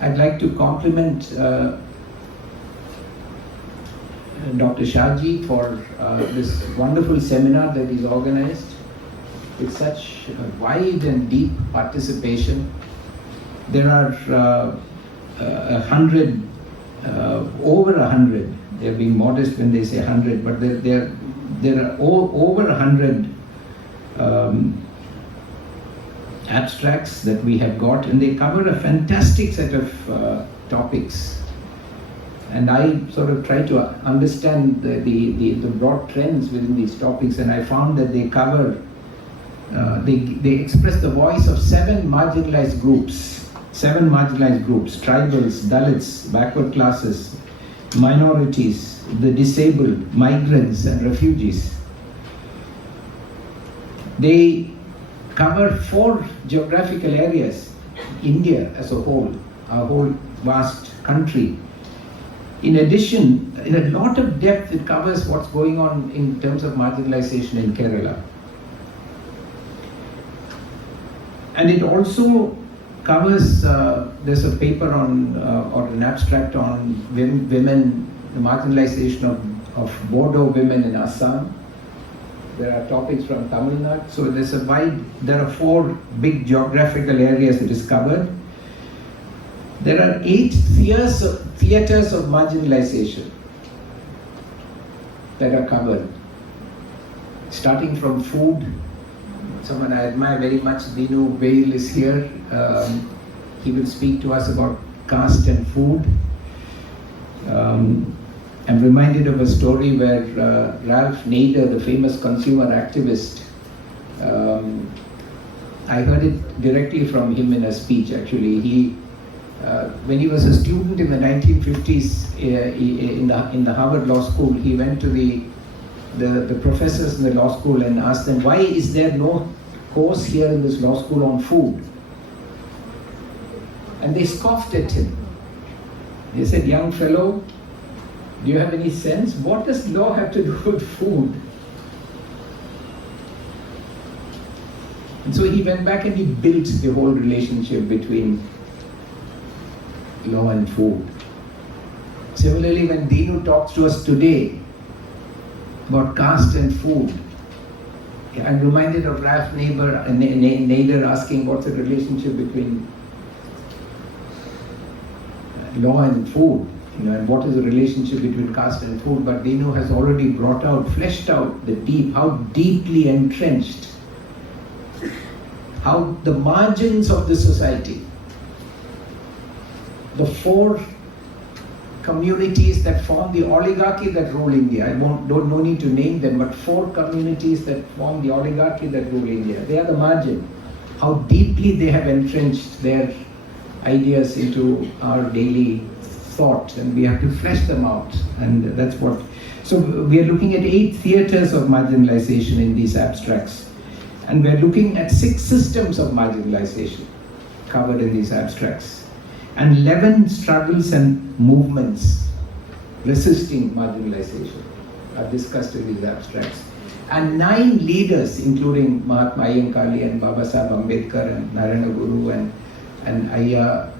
I'd like to compliment Dr. Shaji for this wonderful seminar that he's organized with such wide and deep participation. There are 100, over 100. They're being modest when they say 100, but there are over 100 abstracts that we have got, and they cover a fantastic set of topics. And I sort of try to understand the broad trends within these topics, and I found that they cover, they express the voice of 7 marginalized groups, tribals, Dalits, backward classes, minorities, the disabled, migrants and refugees. They cover 4 geographical areas, India as a whole, our whole vast country. In addition, in a lot of depth, it covers what's going on in terms of marginalization in Kerala. And it also covers, there's a paper on, or an abstract on women, the marginalization of Bodo women in Assam. There are topics from Tamil Nadu. So there are 4 big geographical areas that is covered. There are 8 theaters of marginalization that are covered. Starting from food, someone I admire very much, Dinu Vail is here. He will speak to us about caste and food. I'm reminded of a story where Ralph Nader, the famous consumer activist, I heard it directly from him in a speech actually. When he was a student in the 1950s in the Harvard Law School, he went to the professors in the law school and asked them, why is there no course here in this law school on food? And they scoffed at him. They said, young fellow, do you have any sense? What does law have to do with food? And so he went back and he built the whole relationship between law and food. Similarly, when Dinu talks to us today about caste and food, I'm reminded of Ralph Nader asking what's the relationship between law and food, and what is the relationship between caste and food. But Dinu has already fleshed out how deeply entrenched, how the margins of the society, the 4 communities that form the oligarchy that rule India. No need to name them, but 4 communities that form the oligarchy that rule India. They are the margin. How deeply they have entrenched their ideas into our daily thought, and we have to flesh them out. And that's what. So we are looking at 8 theaters of marginalization in these abstracts, and we are looking at 6 systems of marginalization covered in these abstracts, and 11 struggles and movements resisting marginalization are discussed in these abstracts. And 9 leaders, including Mahatma Ayyankali and Babasaheb Ambedkar and Narayana Guru and Ayya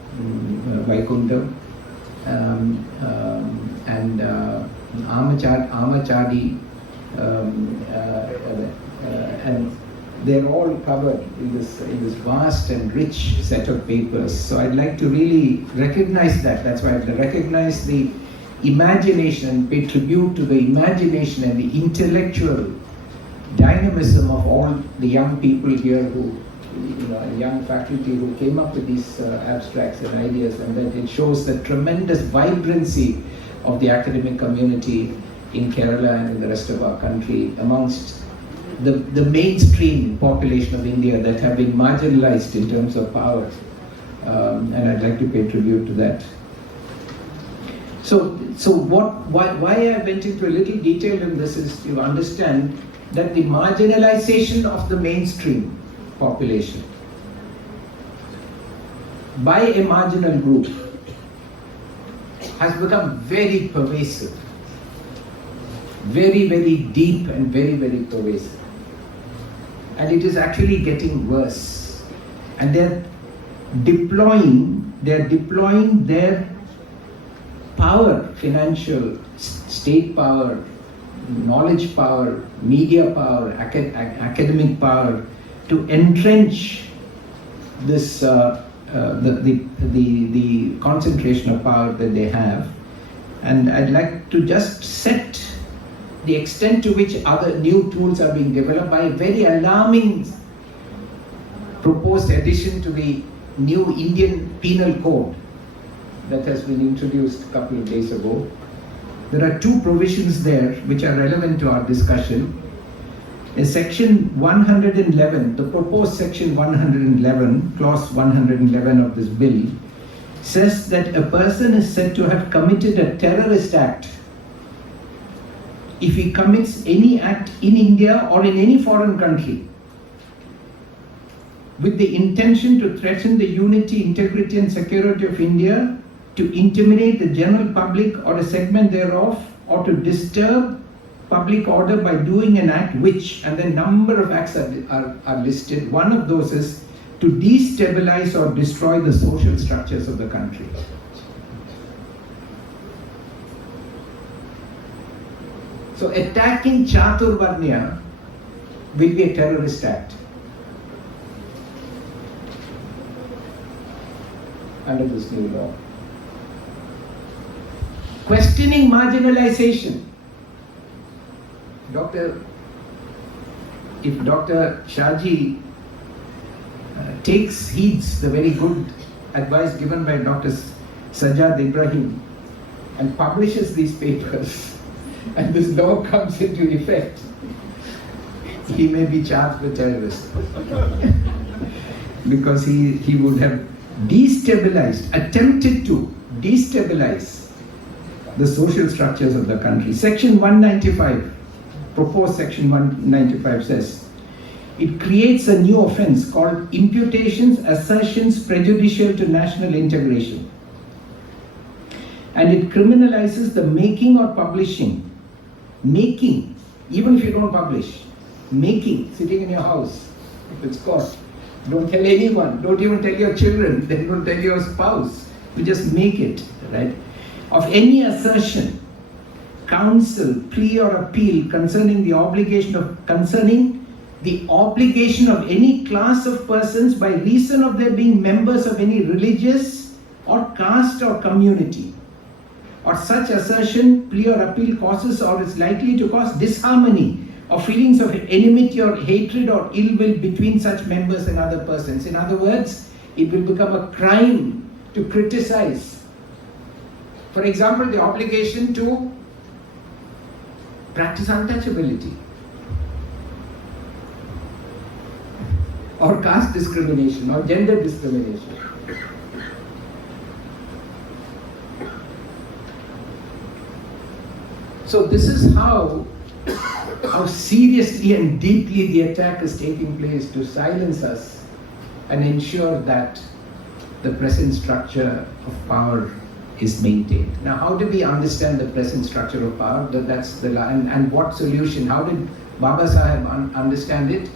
Vaikundam and Amachadi, and they're all covered in this vast and rich set of papers. So I'd like to really recognize that. That's why I recognize the imagination and pay tribute to the imagination and the intellectual dynamism of all the young people here who, young faculty who came up with these abstracts and ideas, and that it shows the tremendous vibrancy of the academic community in Kerala and in the rest of our country amongst the mainstream population of India that have been marginalized in terms of power. And I'd like to pay tribute to that. So why I went into a little detail in this is to understand that the marginalization of the mainstream population by a marginal group has become very pervasive, very, very deep and very, very pervasive. And it is actually getting worse. And they're deploying their power, financial, state power, knowledge power, media power, academic power, to entrench this the concentration of power that they have. And I'd like to just set the extent to which other new tools are being developed by a very alarming proposed addition to the new Indian Penal Code that has been introduced a couple of days ago. There are two provisions there which are relevant to our discussion. In section 111, the proposed section 111, clause 111 of this bill, says that a person is said to have committed a terrorist act if he commits any act in India or in any foreign country with the intention to threaten the unity, integrity and security of India, to intimidate the general public or a segment thereof, or to disturb public order by doing an act which, and the number of acts are listed. One of those is to destabilize or destroy the social structures of the country. So attacking Chaturvarnya will be a terrorist act under this new law. Questioning marginalization. If Dr. Shaji heeds the very good advice given by Dr. Sajad Ibrahim and publishes these papers, and this law comes into effect, he may be charged with terrorism. Because he would have attempted to destabilize the social structures of the country. Section 195, proposed section 195 says, it creates a new offense called imputations, assertions prejudicial to national integration. And it criminalizes the making or publishing, even if you don't publish, sitting in your house, if it's caught. Don't tell anyone, don't even tell your children, then don't tell your spouse. You just make it, right? Of any assertion, counsel, plea or appeal concerning the obligation of any class of persons by reason of their being members of any religious or caste or community, or such assertion, plea or appeal causes or is likely to cause disharmony or feelings of enmity or hatred or ill will between such members and other persons. In other words, it will become a crime to criticize. For example, the obligation to practice untouchability or caste discrimination or gender discrimination. So this is how seriously and deeply the attack is taking place to silence us and ensure that the present structure of power is maintained. Now, how do we understand the present structure of power? And what solution? How did Baba Saheb understand it?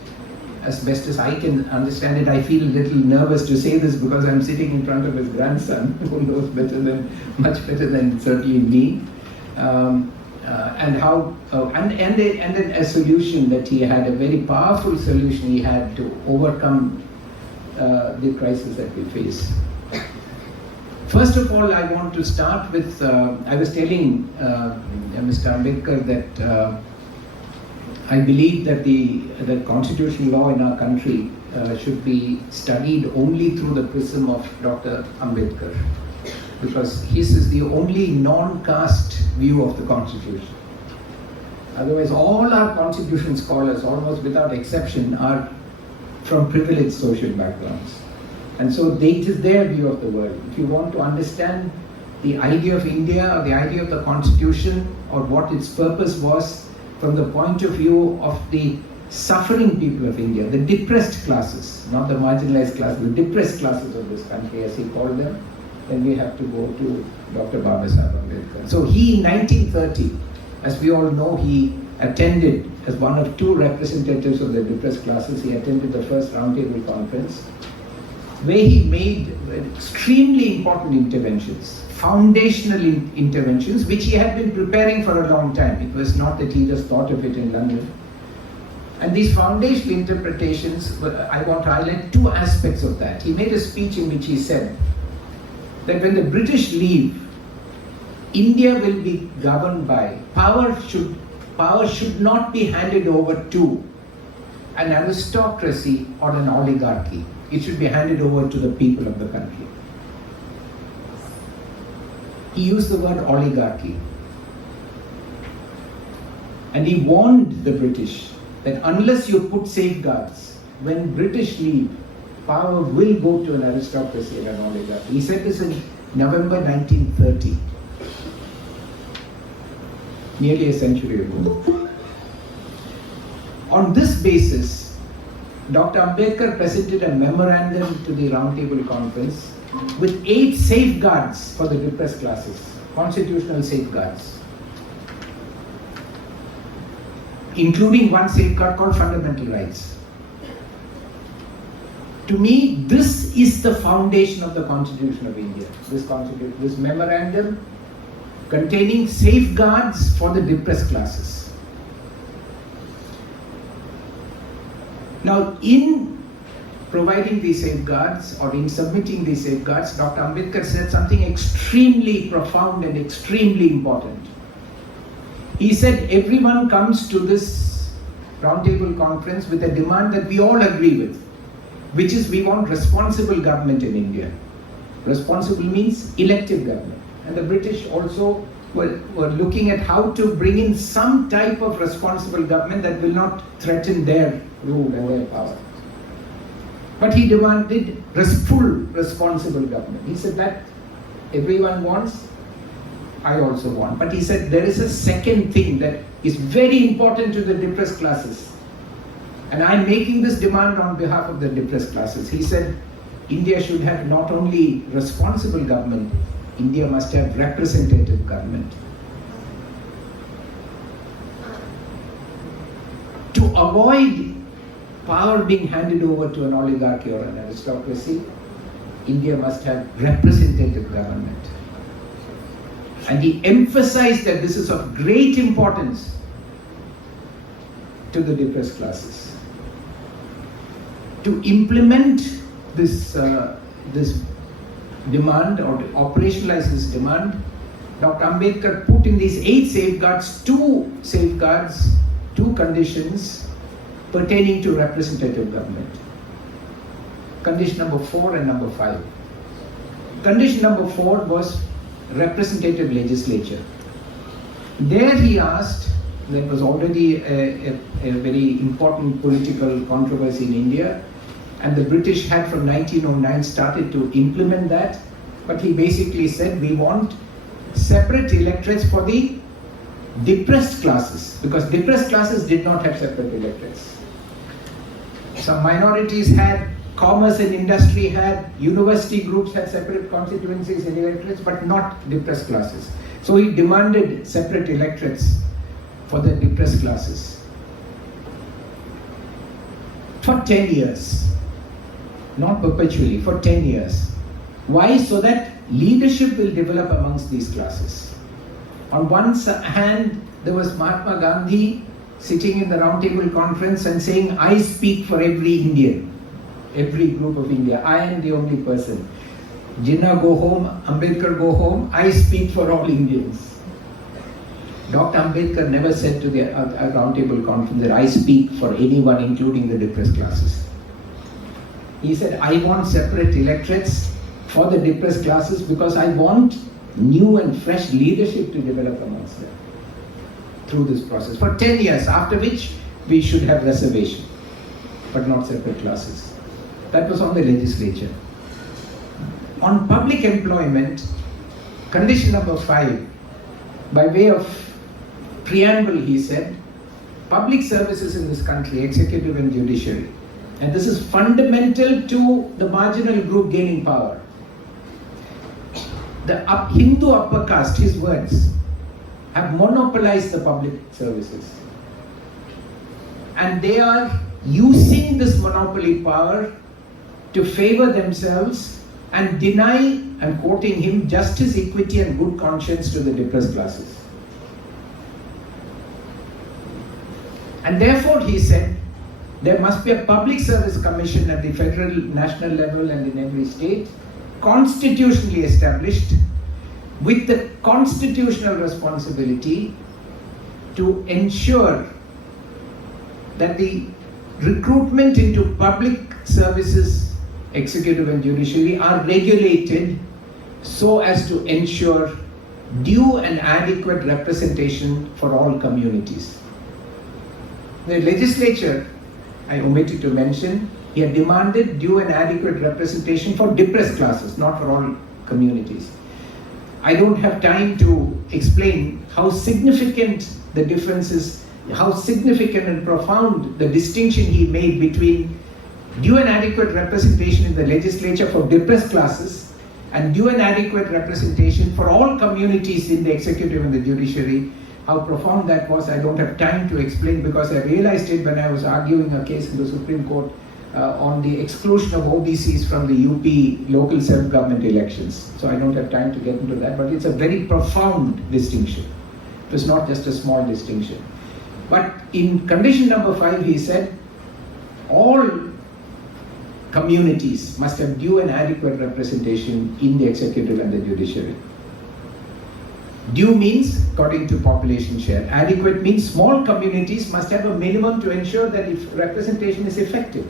As best as I can understand it, I feel a little nervous to say this because I'm sitting in front of his grandson, who knows much better than certainly me. And a solution that he had, a very powerful solution he had to overcome the crisis that we face. First of all, I want to start with, I was telling Mr. Ambedkar that I believe that the constitutional law in our country should be studied only through the prism of Dr. Ambedkar, because his is the only non-caste view of the constitution. Otherwise, all our constitution scholars, almost without exception, are from privileged social backgrounds. And so it is their view of the world. If you want to understand the idea of India or the idea of the constitution or what its purpose was from the point of view of the suffering people of India, the depressed classes, not the marginalized classes, the depressed classes of this country, as he called them, then we have to go to Dr. Babasaheb Ambedkar. So he, in 1930, as we all know, he attended as one of two representatives of the depressed classes. He attended the first roundtable conference, where he made extremely important interventions, foundational interventions, which he had been preparing for a long time. It was not that he just thought of it in London. And these foundational interpretations, I want to highlight two aspects of that. He made a speech in which he said that when the British leave, India will be governed by, power should not be handed over to an aristocracy or an oligarchy. It should be handed over to the people of the country. He used the word oligarchy. And he warned the British that unless you put safeguards, when British leave, power will go to an aristocracy and an oligarchy. He said this in November 1930, nearly a century ago. On this basis, Dr. Ambedkar presented a memorandum to the Roundtable Conference with 8 safeguards for the depressed classes, constitutional safeguards, including one safeguard called fundamental rights. To me, this is the foundation of the Constitution of India, this memorandum containing safeguards for the depressed classes. Now, in providing these safeguards or in submitting these safeguards, Dr. Ambedkar said something extremely profound and extremely important. He said everyone comes to this roundtable conference with a demand that we all agree with, which is we want responsible government in India. Responsible means elective government. And the British also were looking at how to bring in some type of responsible government that will not threaten their rule and their power. But he demanded full responsible government. He said that everyone wants, I also want. But he said there is a second thing that is very important to the depressed classes. And I'm making this demand on behalf of the depressed classes. He said India should have not only responsible government, India must have representative government. To avoid power being handed over to an oligarchy or an aristocracy, India must have representative government. And he emphasized that this is of great importance to the depressed classes. To implement this demand or to operationalize this demand, Dr. Ambedkar put in these 8 safeguards, 2 conditions pertaining to representative government. Condition number 4 and number 5. Condition number 4 was representative legislature. There he asked, there was already a very important political controversy in India, and the British had from 1909 started to implement that, but he basically said we want separate electorates for the depressed classes, because depressed classes did not have separate electorates. Some minorities had, commerce and industry had, university groups had separate constituencies and electorates, but not depressed classes. So he demanded separate electorates for the depressed classes. For 10 years, not perpetually, for 10 years. Why? So that leadership will develop amongst these classes. On one hand, there was Mahatma Gandhi sitting in the roundtable conference and saying, I speak for every Indian, every group of India. I am the only person. Jinnah go home, Ambedkar go home, I speak for all Indians. Dr. Ambedkar never said to the roundtable conference that I speak for anyone, including the depressed classes. He said, I want separate electorates for the depressed classes because I want new and fresh leadership to develop amongst them through this process. For 10 years, after which we should have reservation, but not separate classes. That was on the legislature. On public employment, condition number 5, by way of preamble, he said, public services in this country, executive and judiciary. And this is fundamental to the marginal group gaining power. The Hindu upper caste, his words, have monopolized the public services. And they are using this monopoly power to favor themselves and deny, I'm quoting him, justice, equity and good conscience to the depressed classes. And therefore, he said, there must be a public service commission at the federal, national level and in every state, constitutionally established, with the constitutional responsibility to ensure that the recruitment into public services, executive and judiciary, are regulated so as to ensure due and adequate representation for all communities. The legislature, I omitted to mention, he had demanded due and adequate representation for depressed classes, not for all communities. I don't have time to explain how significant the difference is, how significant and profound the distinction he made between due and adequate representation in the legislature for depressed classes and due and adequate representation for all communities in the executive and the judiciary. How profound that was, I don't have time to explain, because I realized it when I was arguing a case in the Supreme Court on the exclusion of OBCs from the UP local self-government elections. So I don't have time to get into that, but it's a very profound distinction. It was not just a small distinction. But in condition number 5, he said, all communities must have due and adequate representation in the executive and the judiciary. Due means according to population share. Adequate means small communities must have a minimum to ensure that if representation is effective.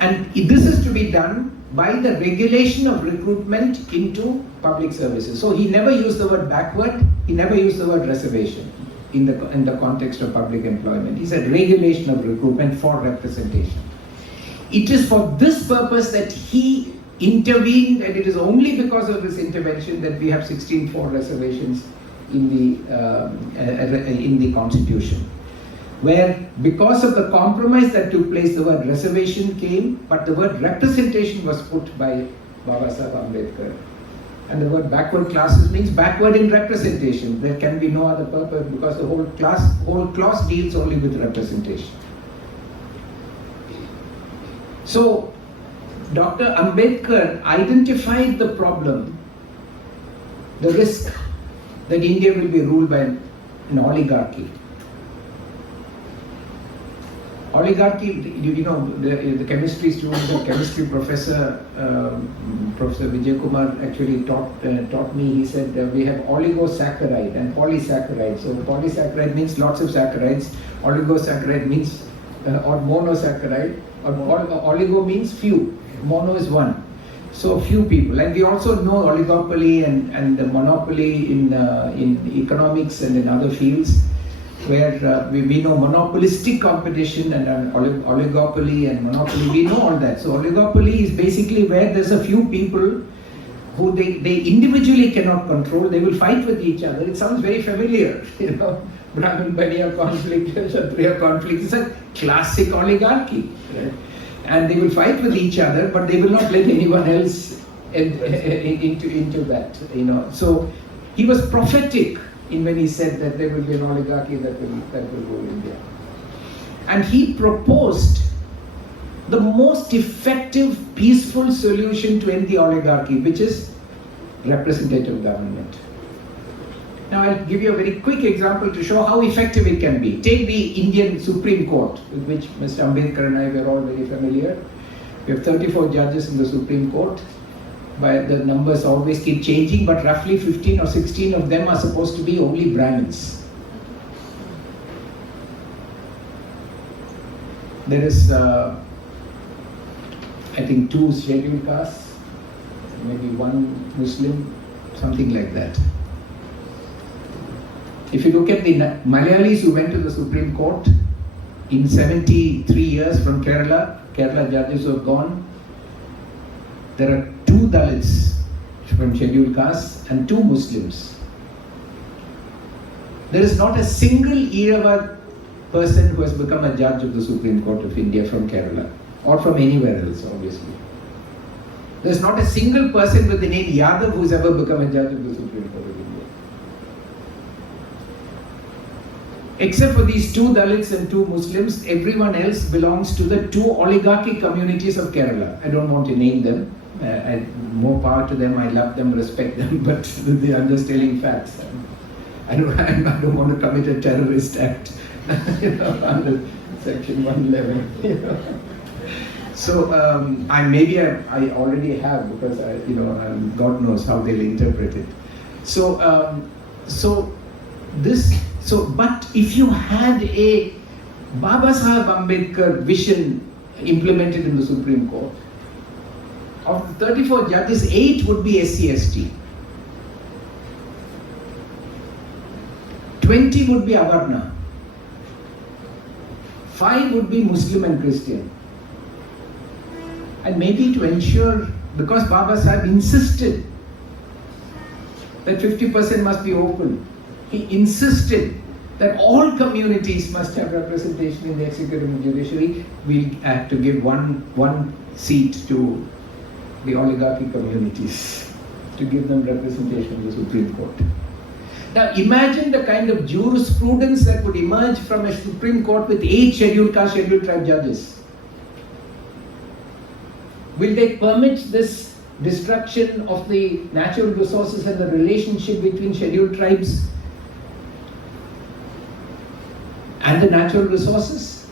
And this is to be done by the regulation of recruitment into public services. So he never used the word backward, he never used the word reservation in the context of public employment. He said regulation of recruitment for representation. It is for this purpose that he intervened, and it is only because of this intervention that we have 16(4) reservations in the Constitution, where because of the compromise that took place, the word reservation came, but the word representation was put by Babasaheb Ambedkar. And the word backward classes means backward in representation. There can be no other purpose, because the whole clause deals only with representation. So Dr. Ambedkar identified the problem, the risk that India will be ruled by an oligarchy. Oligarchy, you know, the chemistry student, the chemistry professor, Professor Vijay Kumar actually taught me. He said we have oligosaccharide and polysaccharide. So polysaccharide means lots of saccharides. Oligosaccharide means or monosaccharide. Or oligo means few. Mono is one. So few people. And we also know oligopoly and the monopoly in economics and in other fields, where we know monopolistic competition and oligopoly and monopoly. We know all that. So oligopoly is basically where there's a few people who they individually cannot control. They will fight with each other. It sounds very familiar, you know. Brahmin Baniya conflict, Kshatriya conflict. It's a classic oligarchy, right? And they will fight with each other, but they will not let anyone else into that, you know. So he was prophetic when he said that there will be an oligarchy that will rule India. And he proposed the most effective, peaceful solution to end the oligarchy, which is representative government. Now I'll give you a very quick example to show how effective it can be. Take the Indian Supreme Court, with which Mr. Ambedkar and I were all very familiar. We have 34 judges in the Supreme Court. But the numbers always keep changing, but roughly 15 or 16 of them are supposed to be only Brahmins. There is, I think, 2 scheduled castes, maybe 1 Muslim, something like that. If you look at the Malayalis who went to the Supreme Court in 73 years from Kerala judges who have gone, there are 2 Dalits from scheduled castes and 2 Muslims. There is not a single Irava person who has become a judge of the Supreme Court of India from Kerala or from anywhere else, obviously. There's not a single person with the name Yadav who's ever become a judge of the Supreme Court of India. Except for these 2 Dalits and 2 Muslims, everyone else belongs to the 2 oligarchic communities of Kerala. I don't want to name them. More power to them, I love them, respect them, but they are just telling facts. I don't want to commit a terrorist act under Section 111. So maybe I already have, because God knows how they'll interpret it. But if you had a Baba Sahib Ambedkar vision implemented in the Supreme Court, of the 34 judges, 8 would be SC/ST, 20 would be Avarna, 5 would be Muslim and Christian. And maybe to ensure, because Baba Sahib insisted that 50% must be open, he insisted that all communities must have representation in the executive and judiciary. We'll have to give one seat to the oligarchic communities to give them representation in the Supreme Court. Now imagine the kind of jurisprudence that would emerge from a Supreme Court with 8 scheduled caste, scheduled tribe judges. Will they permit this destruction of the natural resources and the relationship between scheduled tribes and the natural resources?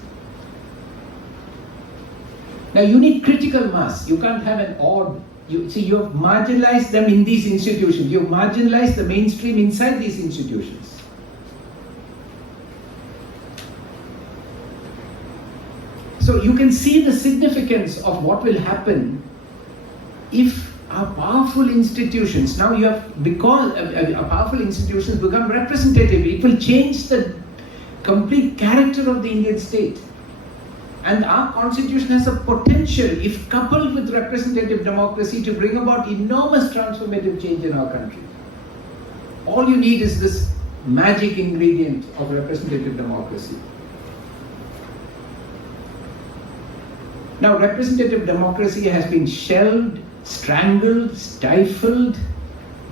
Now you need critical mass. You can't have an odd. You have marginalized them in these institutions. You have marginalized the mainstream inside these institutions. So you can see the significance of what will happen if our powerful institutions, now you have, because our powerful institutions become representative, it will change the complete character of the Indian state. And our constitution has a potential, if coupled with representative democracy, to bring about enormous transformative change in our country. All you need is this magic ingredient of representative democracy. Now, representative democracy has been shelved, strangled, stifled,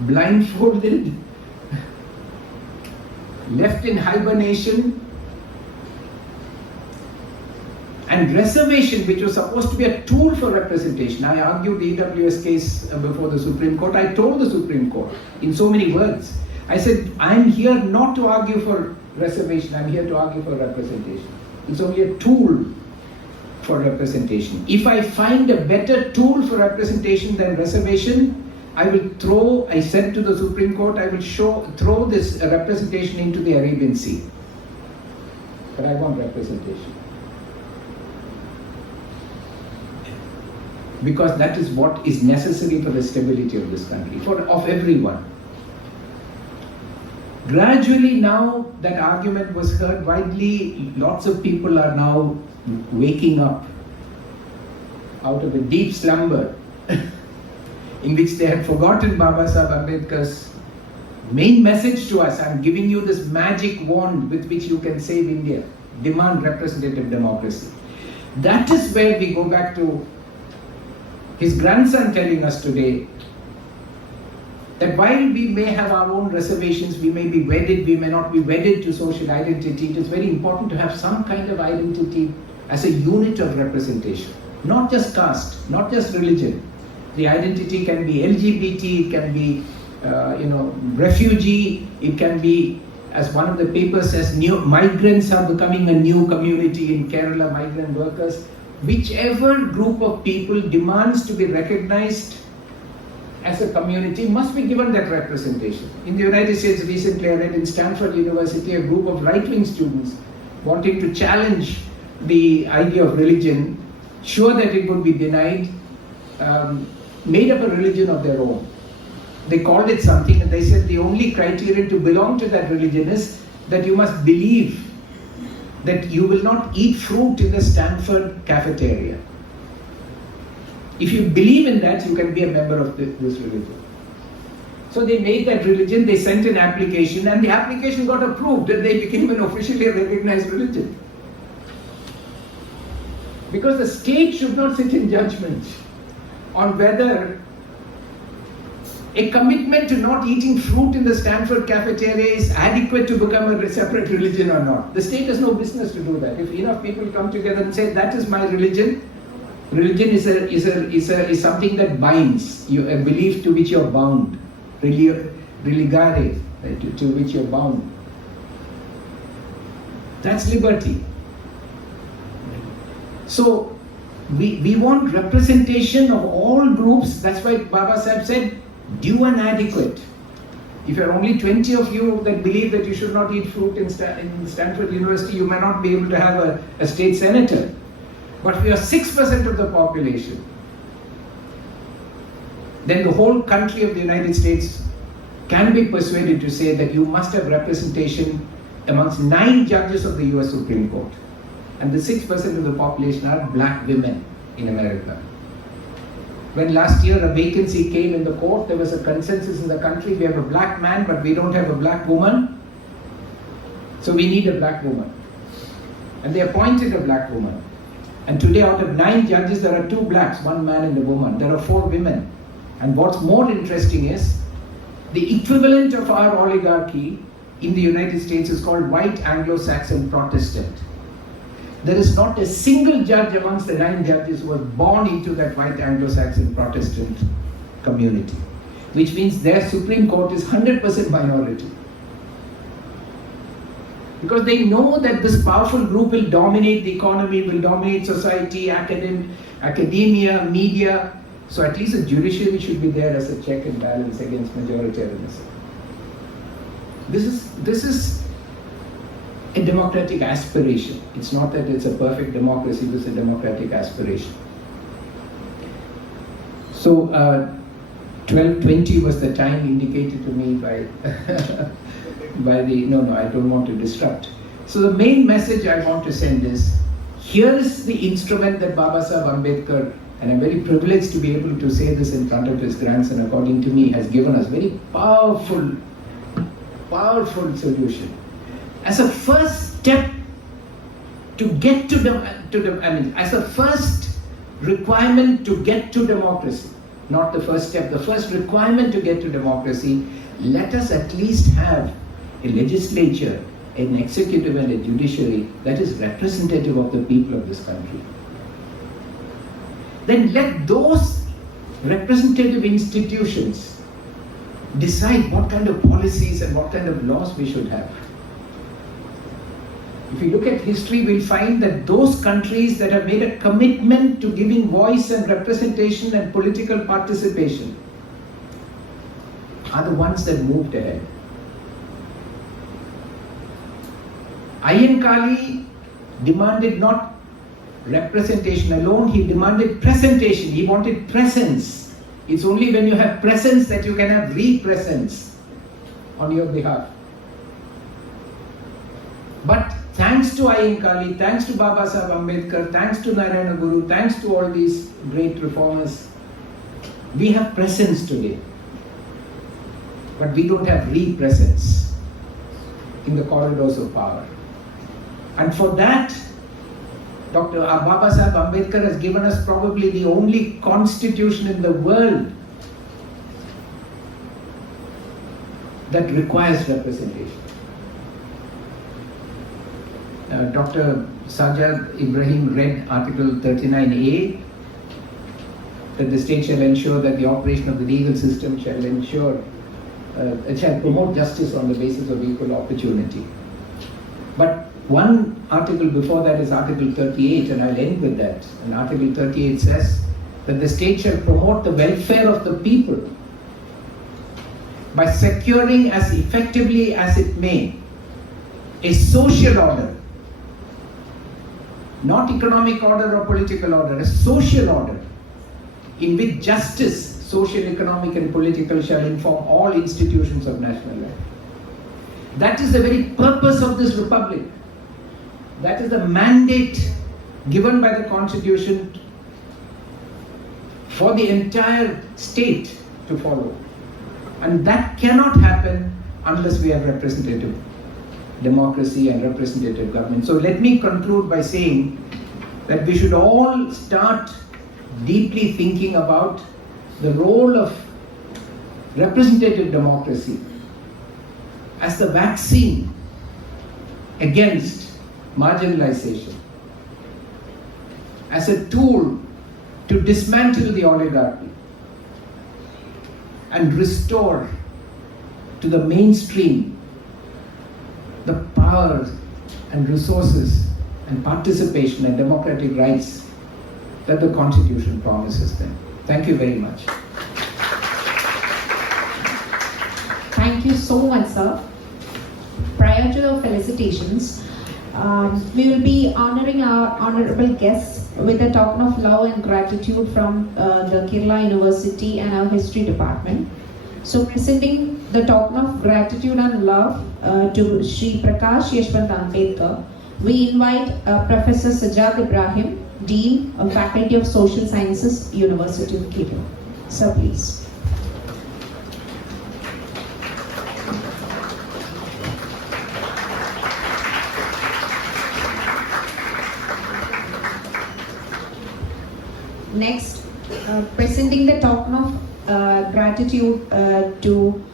blindfolded, left in hibernation. And reservation, which was supposed to be a tool for representation. I argued the EWS case before the Supreme Court. I told the Supreme Court in so many words. I said, I'm here not to argue for reservation, I'm here to argue for representation. It's only a tool for representation. If I find a better tool for representation than reservation, I said to the Supreme Court, I will throw this representation into the Arabian Sea. But I want representation. Because that is what is necessary for the stability of this country, of everyone. Gradually now that argument was heard widely, lots of people are now waking up out of a deep slumber in which they had forgotten Baba Sahib Ambedkar's main message to us. I'm giving you this magic wand with which you can save India. Demand representative democracy. That is where we go back to his grandson telling us today that while we may have our own reservations, we may be wedded, we may not be wedded to social identity, it is very important to have some kind of identity as a unit of representation. Not just caste, not just religion. The identity can be LGBT, it can be refugee, it can be, as one of the papers says, new migrants are becoming a new community in Kerala, migrant workers. Whichever group of people demands to be recognized as a community must be given that representation. In the United States, recently I read in Stanford University, a group of right-wing students wanting to challenge the idea of religion, sure that it would be denied, made up a religion of their own. They called it something and they said the only criterion to belong to that religion is that you must believe that you will not eat fruit in the Stanford cafeteria. If you believe in that, you can be a member of this religion. So they made that religion, they sent an application, and the application got approved, and they became an officially recognized religion. Because the state should not sit in judgment on whether a commitment to not eating fruit in the Stanford cafeteria is adequate to become a separate religion or not. The state has no business to do that. If enough people come together and say, that is my religion, religion is something that binds you, a belief to which you're bound, religare, to which you're bound. That's liberty. So we want representation of all groups. That's why Baba Sahib said, due and adequate. If there are only 20 of you that believe that you should not eat fruit in Stanford University, you may not be able to have a state senator. But if you are 6% of the population, then the whole country of the United States can be persuaded to say that you must have representation amongst 9 judges of the US Supreme Court. And the 6% of the population are black women in America. When last year a vacancy came in the court, there was a consensus in the country, we have a black man, but we don't have a black woman. So we need a black woman. And they appointed a black woman. And today out of 9 judges, there are 2 blacks, 1 man and a woman. There are 4 women. And what's more interesting is, the equivalent of our oligarchy in the United States is called white Anglo-Saxon Protestant. There is not a single judge amongst the 9 judges who was born into that white Anglo-Saxon Protestant community, which means their Supreme Court is 100% minority. Because they know that this powerful group will dominate the economy, will dominate society, academia, media. So at least the judiciary should be there as a check and balance against majoritarianism. This is a democratic aspiration. It's not that it's a perfect democracy, it's a democratic aspiration. So 12:20 was the time indicated to me by I don't want to disrupt. So the main message I want to send is, here is the instrument that Baba Sahib Ambedkar, and I'm very privileged to be able to say this in front of his grandson, according to me, has given us very powerful solution. As a first step to get as a first requirement to get to democracy, not the first step, the first requirement to get to democracy, let us at least have a legislature, an executive and a judiciary that is representative of the people of this country. Then let those representative institutions decide what kind of policies and what kind of laws we should have. If you look at history, we'll find that those countries that have made a commitment to giving voice and representation and political participation are the ones that moved ahead. Ayyankali demanded not representation alone, he demanded presentation. He wanted presence. It's only when you have presence that you can have represence on your behalf. But thanks to Ayyankali, thanks to Baba Sahib Ambedkar, thanks to Narayana Guru, thanks to all these great reformers, we have presence today. But we don't have re-presence in the corridors of power. And for that, Dr. Baba Sahib Ambedkar has given us probably the only constitution in the world that requires representation. Dr. Sajad Ibrahim read Article 39A, that the state shall ensure that the operation of the legal system shall promote justice on the basis of equal opportunity. But one article before that is Article 38, and I'll end with that. And Article 38 says that the state shall promote the welfare of the people by securing as effectively as it may a social order, not economic order or political order, a social order in which justice, social, economic and political, shall inform all institutions of national life. That is the very purpose of this republic. That is the mandate given by the Constitution for the entire state to follow. And that cannot happen unless we have representative democracy and representative government. So let me conclude by saying that we should all start deeply thinking about the role of representative democracy as the vaccine against marginalization, as a tool to dismantle the oligarchy and restore to the mainstream the power and resources and participation and democratic rights that the Constitution promises them. Thank you very much. Thank you so much, sir. Prior to the felicitations, we will be honoring our honorable guests with a token of love and gratitude from the Kerala University and our history department. So presenting the token of gratitude and love to Shri Prakash Yeswant Ambedkar, we invite Professor Sajad Ibrahim, Dean of Faculty of Social Sciences, University of Kerala. Sir, please. Next, presenting the token of gratitude to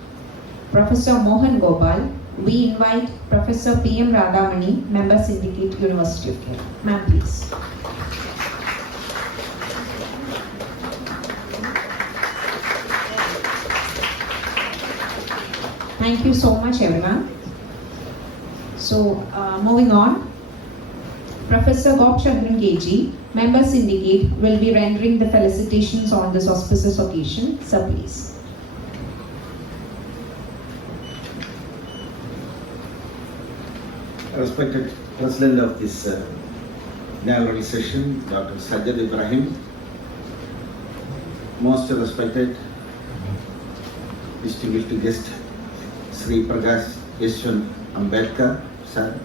Professor Mohan Gopal, we invite Professor P.M. Radhamani, Member Syndicate, University of Kerala. Ma'am, please. Thank you so much, everyone. So, moving on, Professor Gopchandran KG, Member Syndicate, will be rendering the felicitations on this auspicious occasion. Sir, please. Respected President of this inaugural session, Dr. Sajad Ibrahim, most respected distinguished guest, Sri Prakash Yeswant Ambedkar, sir,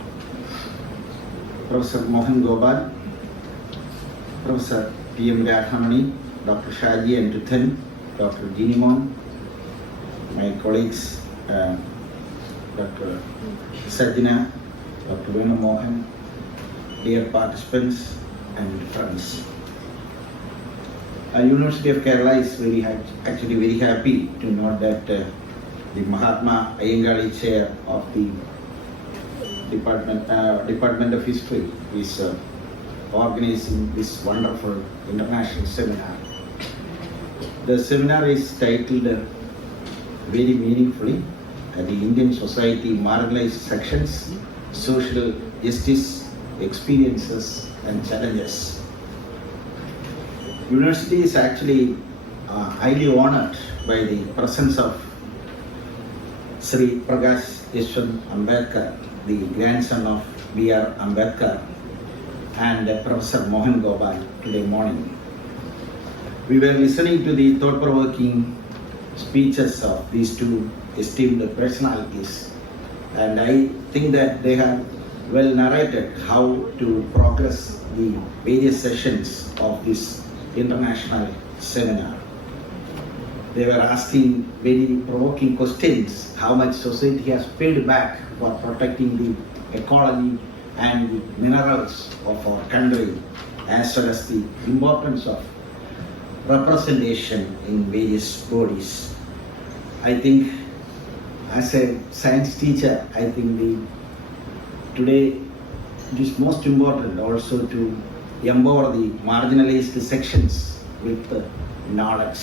Professor Mohan Gopal, Professor P.M. Radhamani, Dr. Shaji and Yeswant, Dr. Mohan, my colleagues, Dr. Sajina, Dr. Mohan, dear participants and friends. University of Kerala is actually very happy to note that the Mahatma Ayyankali chair of the Department of History is organizing this wonderful international seminar. The seminar is titled very meaningfully, the Indian Society Marginalized Sections, Social Justice, Experiences and Challenges. University is actually highly honored by the presence of Sri Prakash Yeswant Ambedkar, the grandson of B.R. Ambedkar, and Professor Mohan Gopal today morning. We were listening to the thought-provoking speeches of these two esteemed personalities, and I think that they have well narrated how to progress the various sessions of this international seminar. They were asking very provoking questions, how much society has paid back for protecting the ecology and the minerals of our country, as well as the importance of representation in various bodies. I think as a science teacher, I think today it is most important also to empower the marginalized sections with knowledge.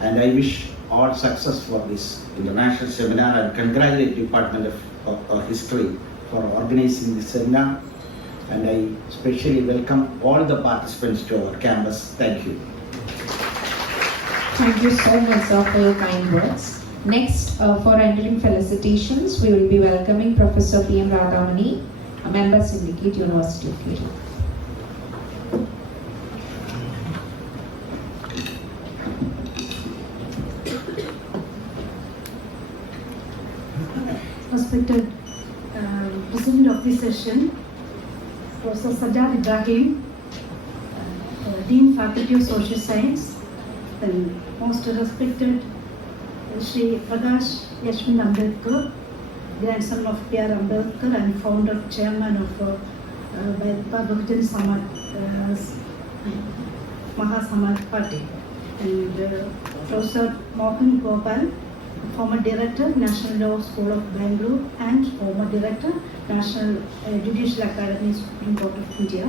And I wish all success for this international seminar and congratulate Department of History for organizing this seminar. And I especially welcome all the participants to our campus. Thank you. Thank you so much, sir, for your kind words. Next, for rendering felicitations, we will be welcoming Professor P.M. Radhamani, a Member Syndicate, University of Kerala. Respected President of this session, Professor Sajad Ibrahim, Dean Faculty of Social Science, and most respected Shri Prakash Yeswant Ambedkar, grandson of P.R. Ambedkar and founder, chairman of Bahujan Samaj, Mahasangh party. And Professor Mohan Gopal, former director, National Law School of Bengaluru and former director, National Judicial Academy, Supreme Court of India.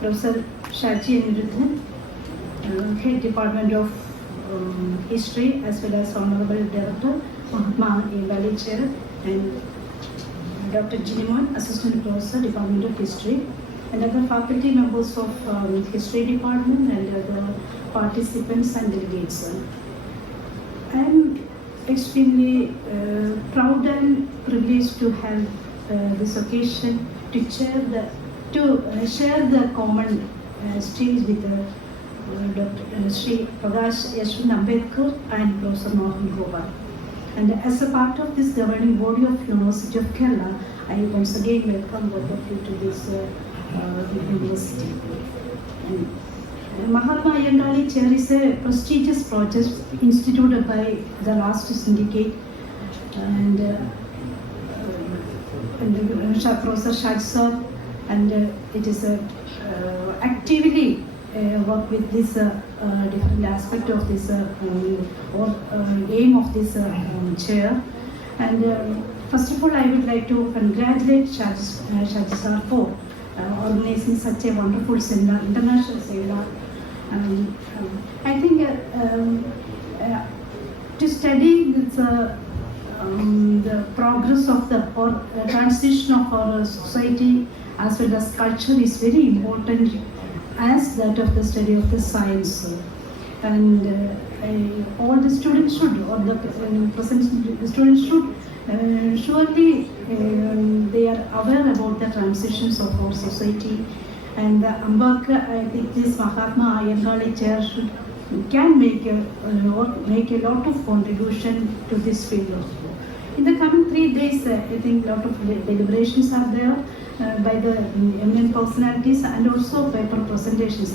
Professor Shaji Anirudhan, Head Department of History as well as Honorable Director, Mahatma Ayyankali Chair, and Dr. Jinimon, Assistant Professor, Department of History, and other faculty members of History Department and other participants and delegates. I am extremely proud and privileged to have this occasion to share the common stage with Dr. Shri Prakash Yeswant Ambedkar and Professor Mohan Gopal. And as a part of this governing body of University of Kerala, I once again welcome both of you to this university. And Mahatma Ayyankali Chair is a prestigious project instituted by the last Syndicate and Professor Shaji, and it is actively work with this different aspect of this aim of this chair. And first of all, I would like to congratulate Shaji sir for organizing such a wonderful seminar, international seminar. I think to study this, the progress of the transition of our society as well as culture is very important as that of the study of the science. And all the students should, or the present students should, surely they are aware about the transitions of our society. And Ambedkar, I think this Mahatma Ayyankali Chair can make a lot of contribution to this field also. In the coming 3 days, I think a lot of deliberations are there by the eminent personalities and also paper presentations.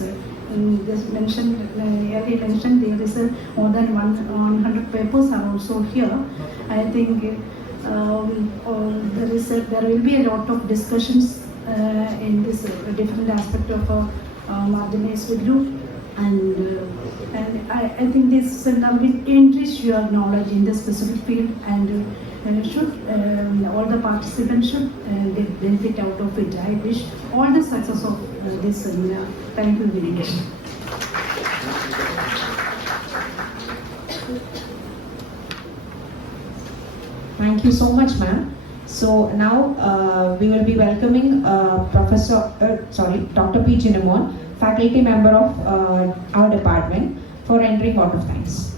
This mentioned, earlier mentioned, there is more than 100 papers are also here. I think there will be a lot of discussions in this different aspect of marginalized group, and I think this will enrich your knowledge in the specific field, and should all the participants should get benefit out of it. I wish all the success of this seminar. Thank you very much. Thank you so much, ma'am. So now we will be welcoming Dr. P. Jinimon, faculty member of our department, for entering vote of thanks.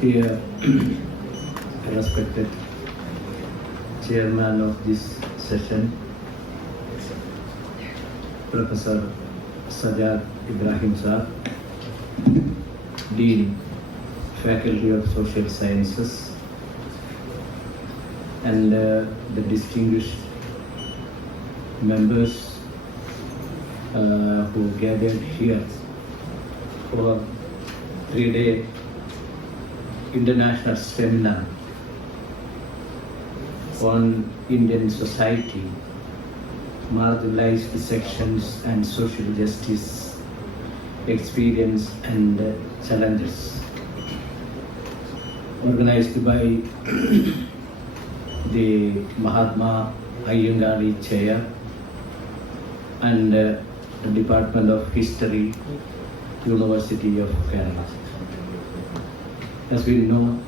Here, respected chairman of this session, Professor Sajad Ibrahim sir, Dean, Faculty of Social Sciences, and the distinguished members who gathered here for 3-day international seminar on Indian society, marginalized sections and social justice, experience and challenges, organized by the Mahatma Ayyankali Chair and the Department of History, University of Kerala. As we know,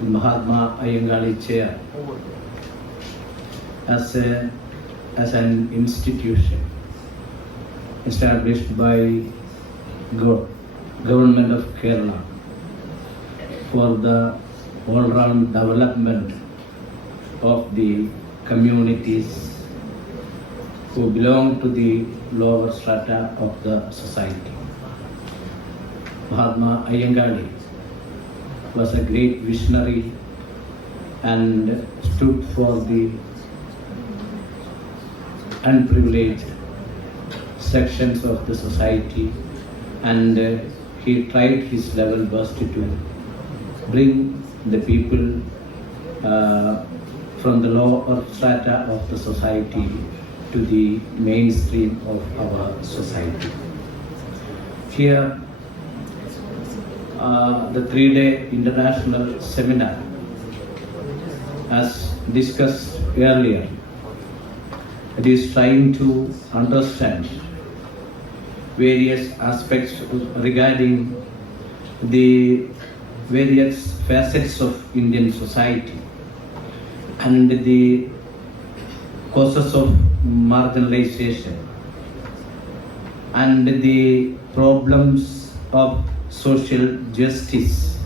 the Mahatma Ayyankali Chair as an institution established by Government of Kerala for the all-round development of the communities who belong to the lower strata of the society. Mahatma Ayyankali was a great visionary and stood for the unprivileged sections of the society, and he tried his level best to bring the people from the lower strata of the society to the mainstream of our society. Here, the 3-day international seminar, as discussed earlier, it is trying to understand various aspects regarding the various facets of Indian society and the causes of marginalization and the problems of social justice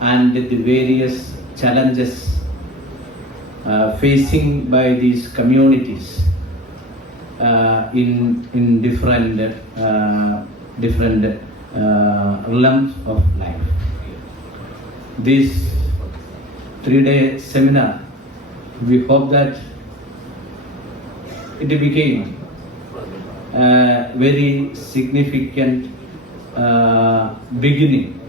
and the various challenges facing by these communities in different realms of life. This 3-day seminar, we hope that it became a very significant beginning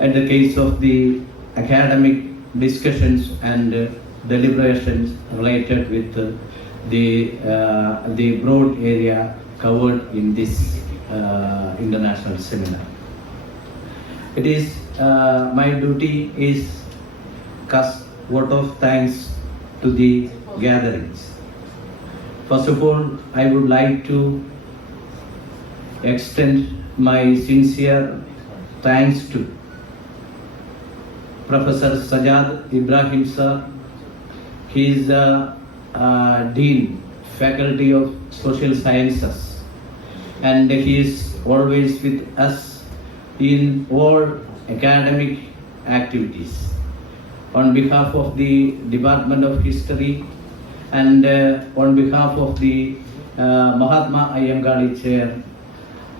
in the case of the academic discussions and deliberations related with the broad area covered in this international seminar. It is my duty is cast vote of thanks to the gatherings. First of all, I would like to extend my sincere thanks to Professor Sajad Ibrahim sir. He is the Dean, Faculty of Social Sciences, and he is always with us in all academic activities. On behalf of the Department of History and on behalf of the Mahatma Ayyankali Chair,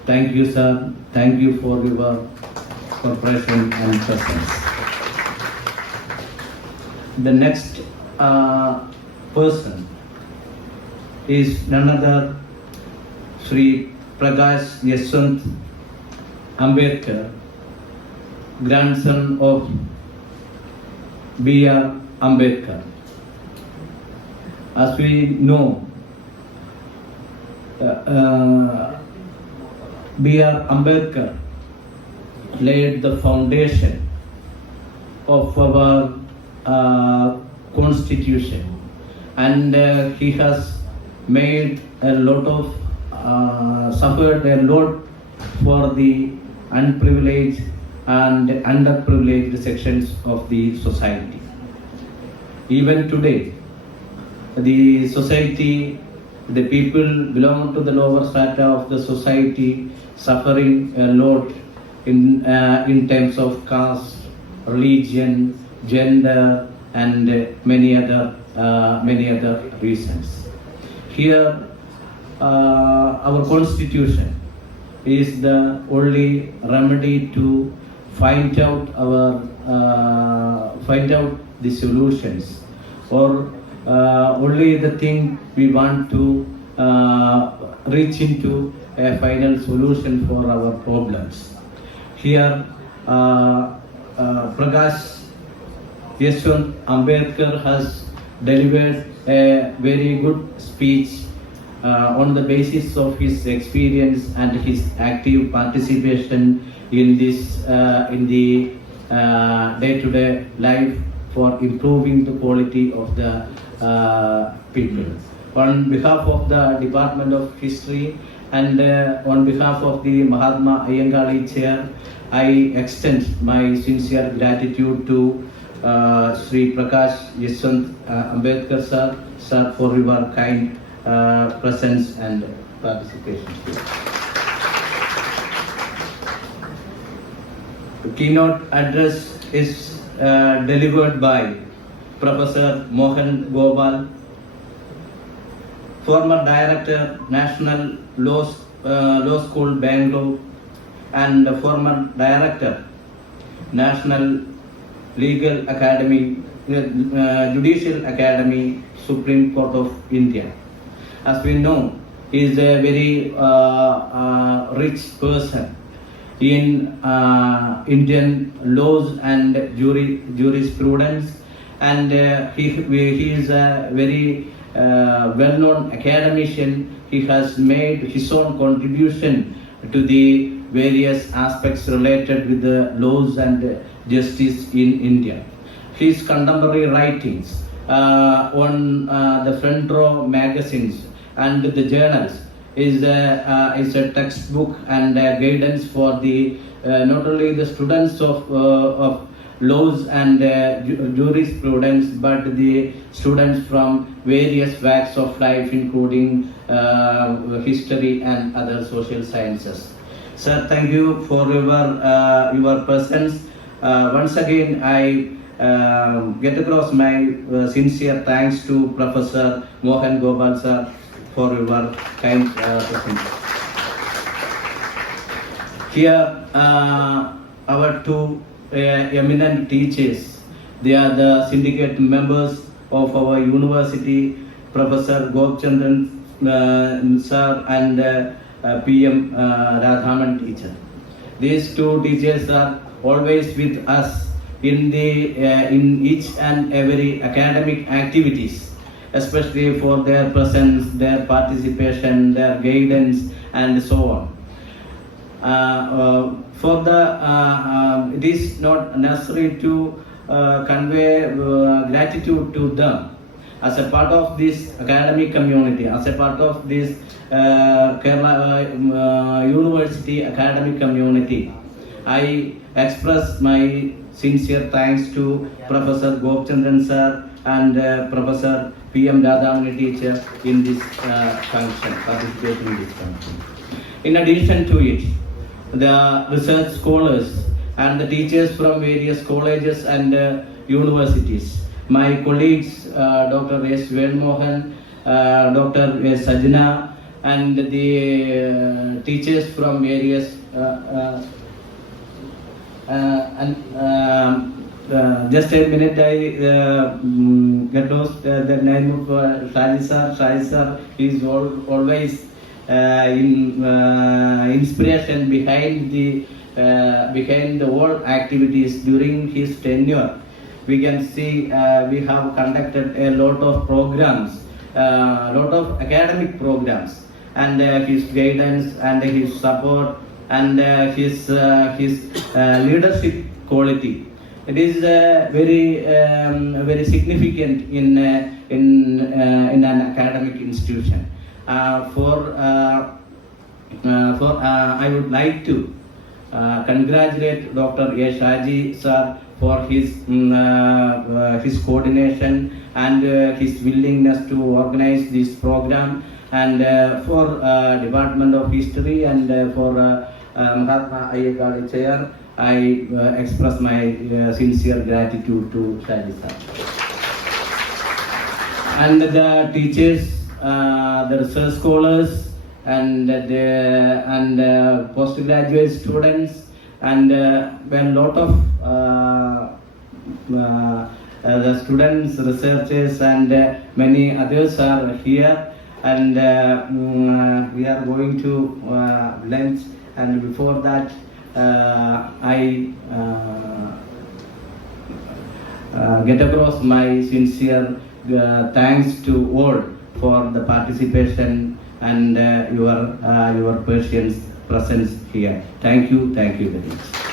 thank you sir, thank you for your cooperation and presence. The next person is none other Sri Prakash Yeswant Ambedkar, grandson of B.R. Ambedkar. As we know, B.R. Ambedkar laid the foundation of our constitution, and he has made a lot of suffered a lot for the unprivileged and underprivileged sections of the society. Even today, the society, the people belong to the lower strata of the society, suffering a lot in terms of caste, religion, gender, and many other reasons. Here, our constitution is the only remedy to find out the solutions, or only the thing we want to reach into a final solution for our problems. Here, Prakash Yeswant Ambedkar has delivered a very good speech on the basis of his experience and his active participation in this in the day-to-day life for improving the quality of the people. On behalf of the Department of History and on behalf of the Mahatma Ayyankali Chair, I extend my sincere gratitude to Sri Prakash Yeswant Ambedkar sir for your kind presence and participation. The keynote address is delivered by Professor Mohan Gopal, former Director, National Law School, Bengaluru, and former Director, National Legal Academy, Judicial Academy, Supreme Court of India. As we know, he is a very rich person in Indian laws and jurisprudence, and he is a very well-known academician. He has made his own contribution to the various aspects related with the laws and justice in India. His contemporary writings on the front row magazines and the journals is a textbook and guidance for the not only the students of laws and jurisprudence, but the students from various walks of life, including history and other social sciences. Sir, thank you for your presence. Once again, I get across my sincere thanks to Professor Mohan Gopal sir for your kind presence. Here, our two eminent teachers, they are the syndicate members of our university, Professor Gopchandran sir and PM Radhamani teacher. These two teachers are always with us in each and every academic activities, especially for their presence, their participation, their guidance, and so on. It is not necessary to convey gratitude to them. As a part of this academic community, as a part of this Kerala University academic community, I express my sincere thanks to Professor Gopchandran sir and Professor PM Radhamani teacher in this function, participating in this function. In addition to it, the research scholars and the teachers from various colleges and universities, my colleagues Dr. Yeswant, Mohan, Dr. Sajad, and the teachers from various just a minute, I get lost the name of Shaji sir. Shaji sir is always inspiration behind the all activities during his tenure. We can see we have conducted a lot of programs, lot of academic programs, and his guidance and his support and his leadership quality. It is very significant in an academic institution. I would like to congratulate Dr. Shaji sir for his coordination and his willingness to organize this program, and for Department of History and for Mahatma Ayyankali chair, I express my sincere gratitude to Shaji sir. And the teachers, the research scholars, and postgraduate students, and when a lot of the students, researchers, and many others are here, and we are going to lunch. And before that, I get across my sincere thanks to all for the participation and your presence here. Thank you very much.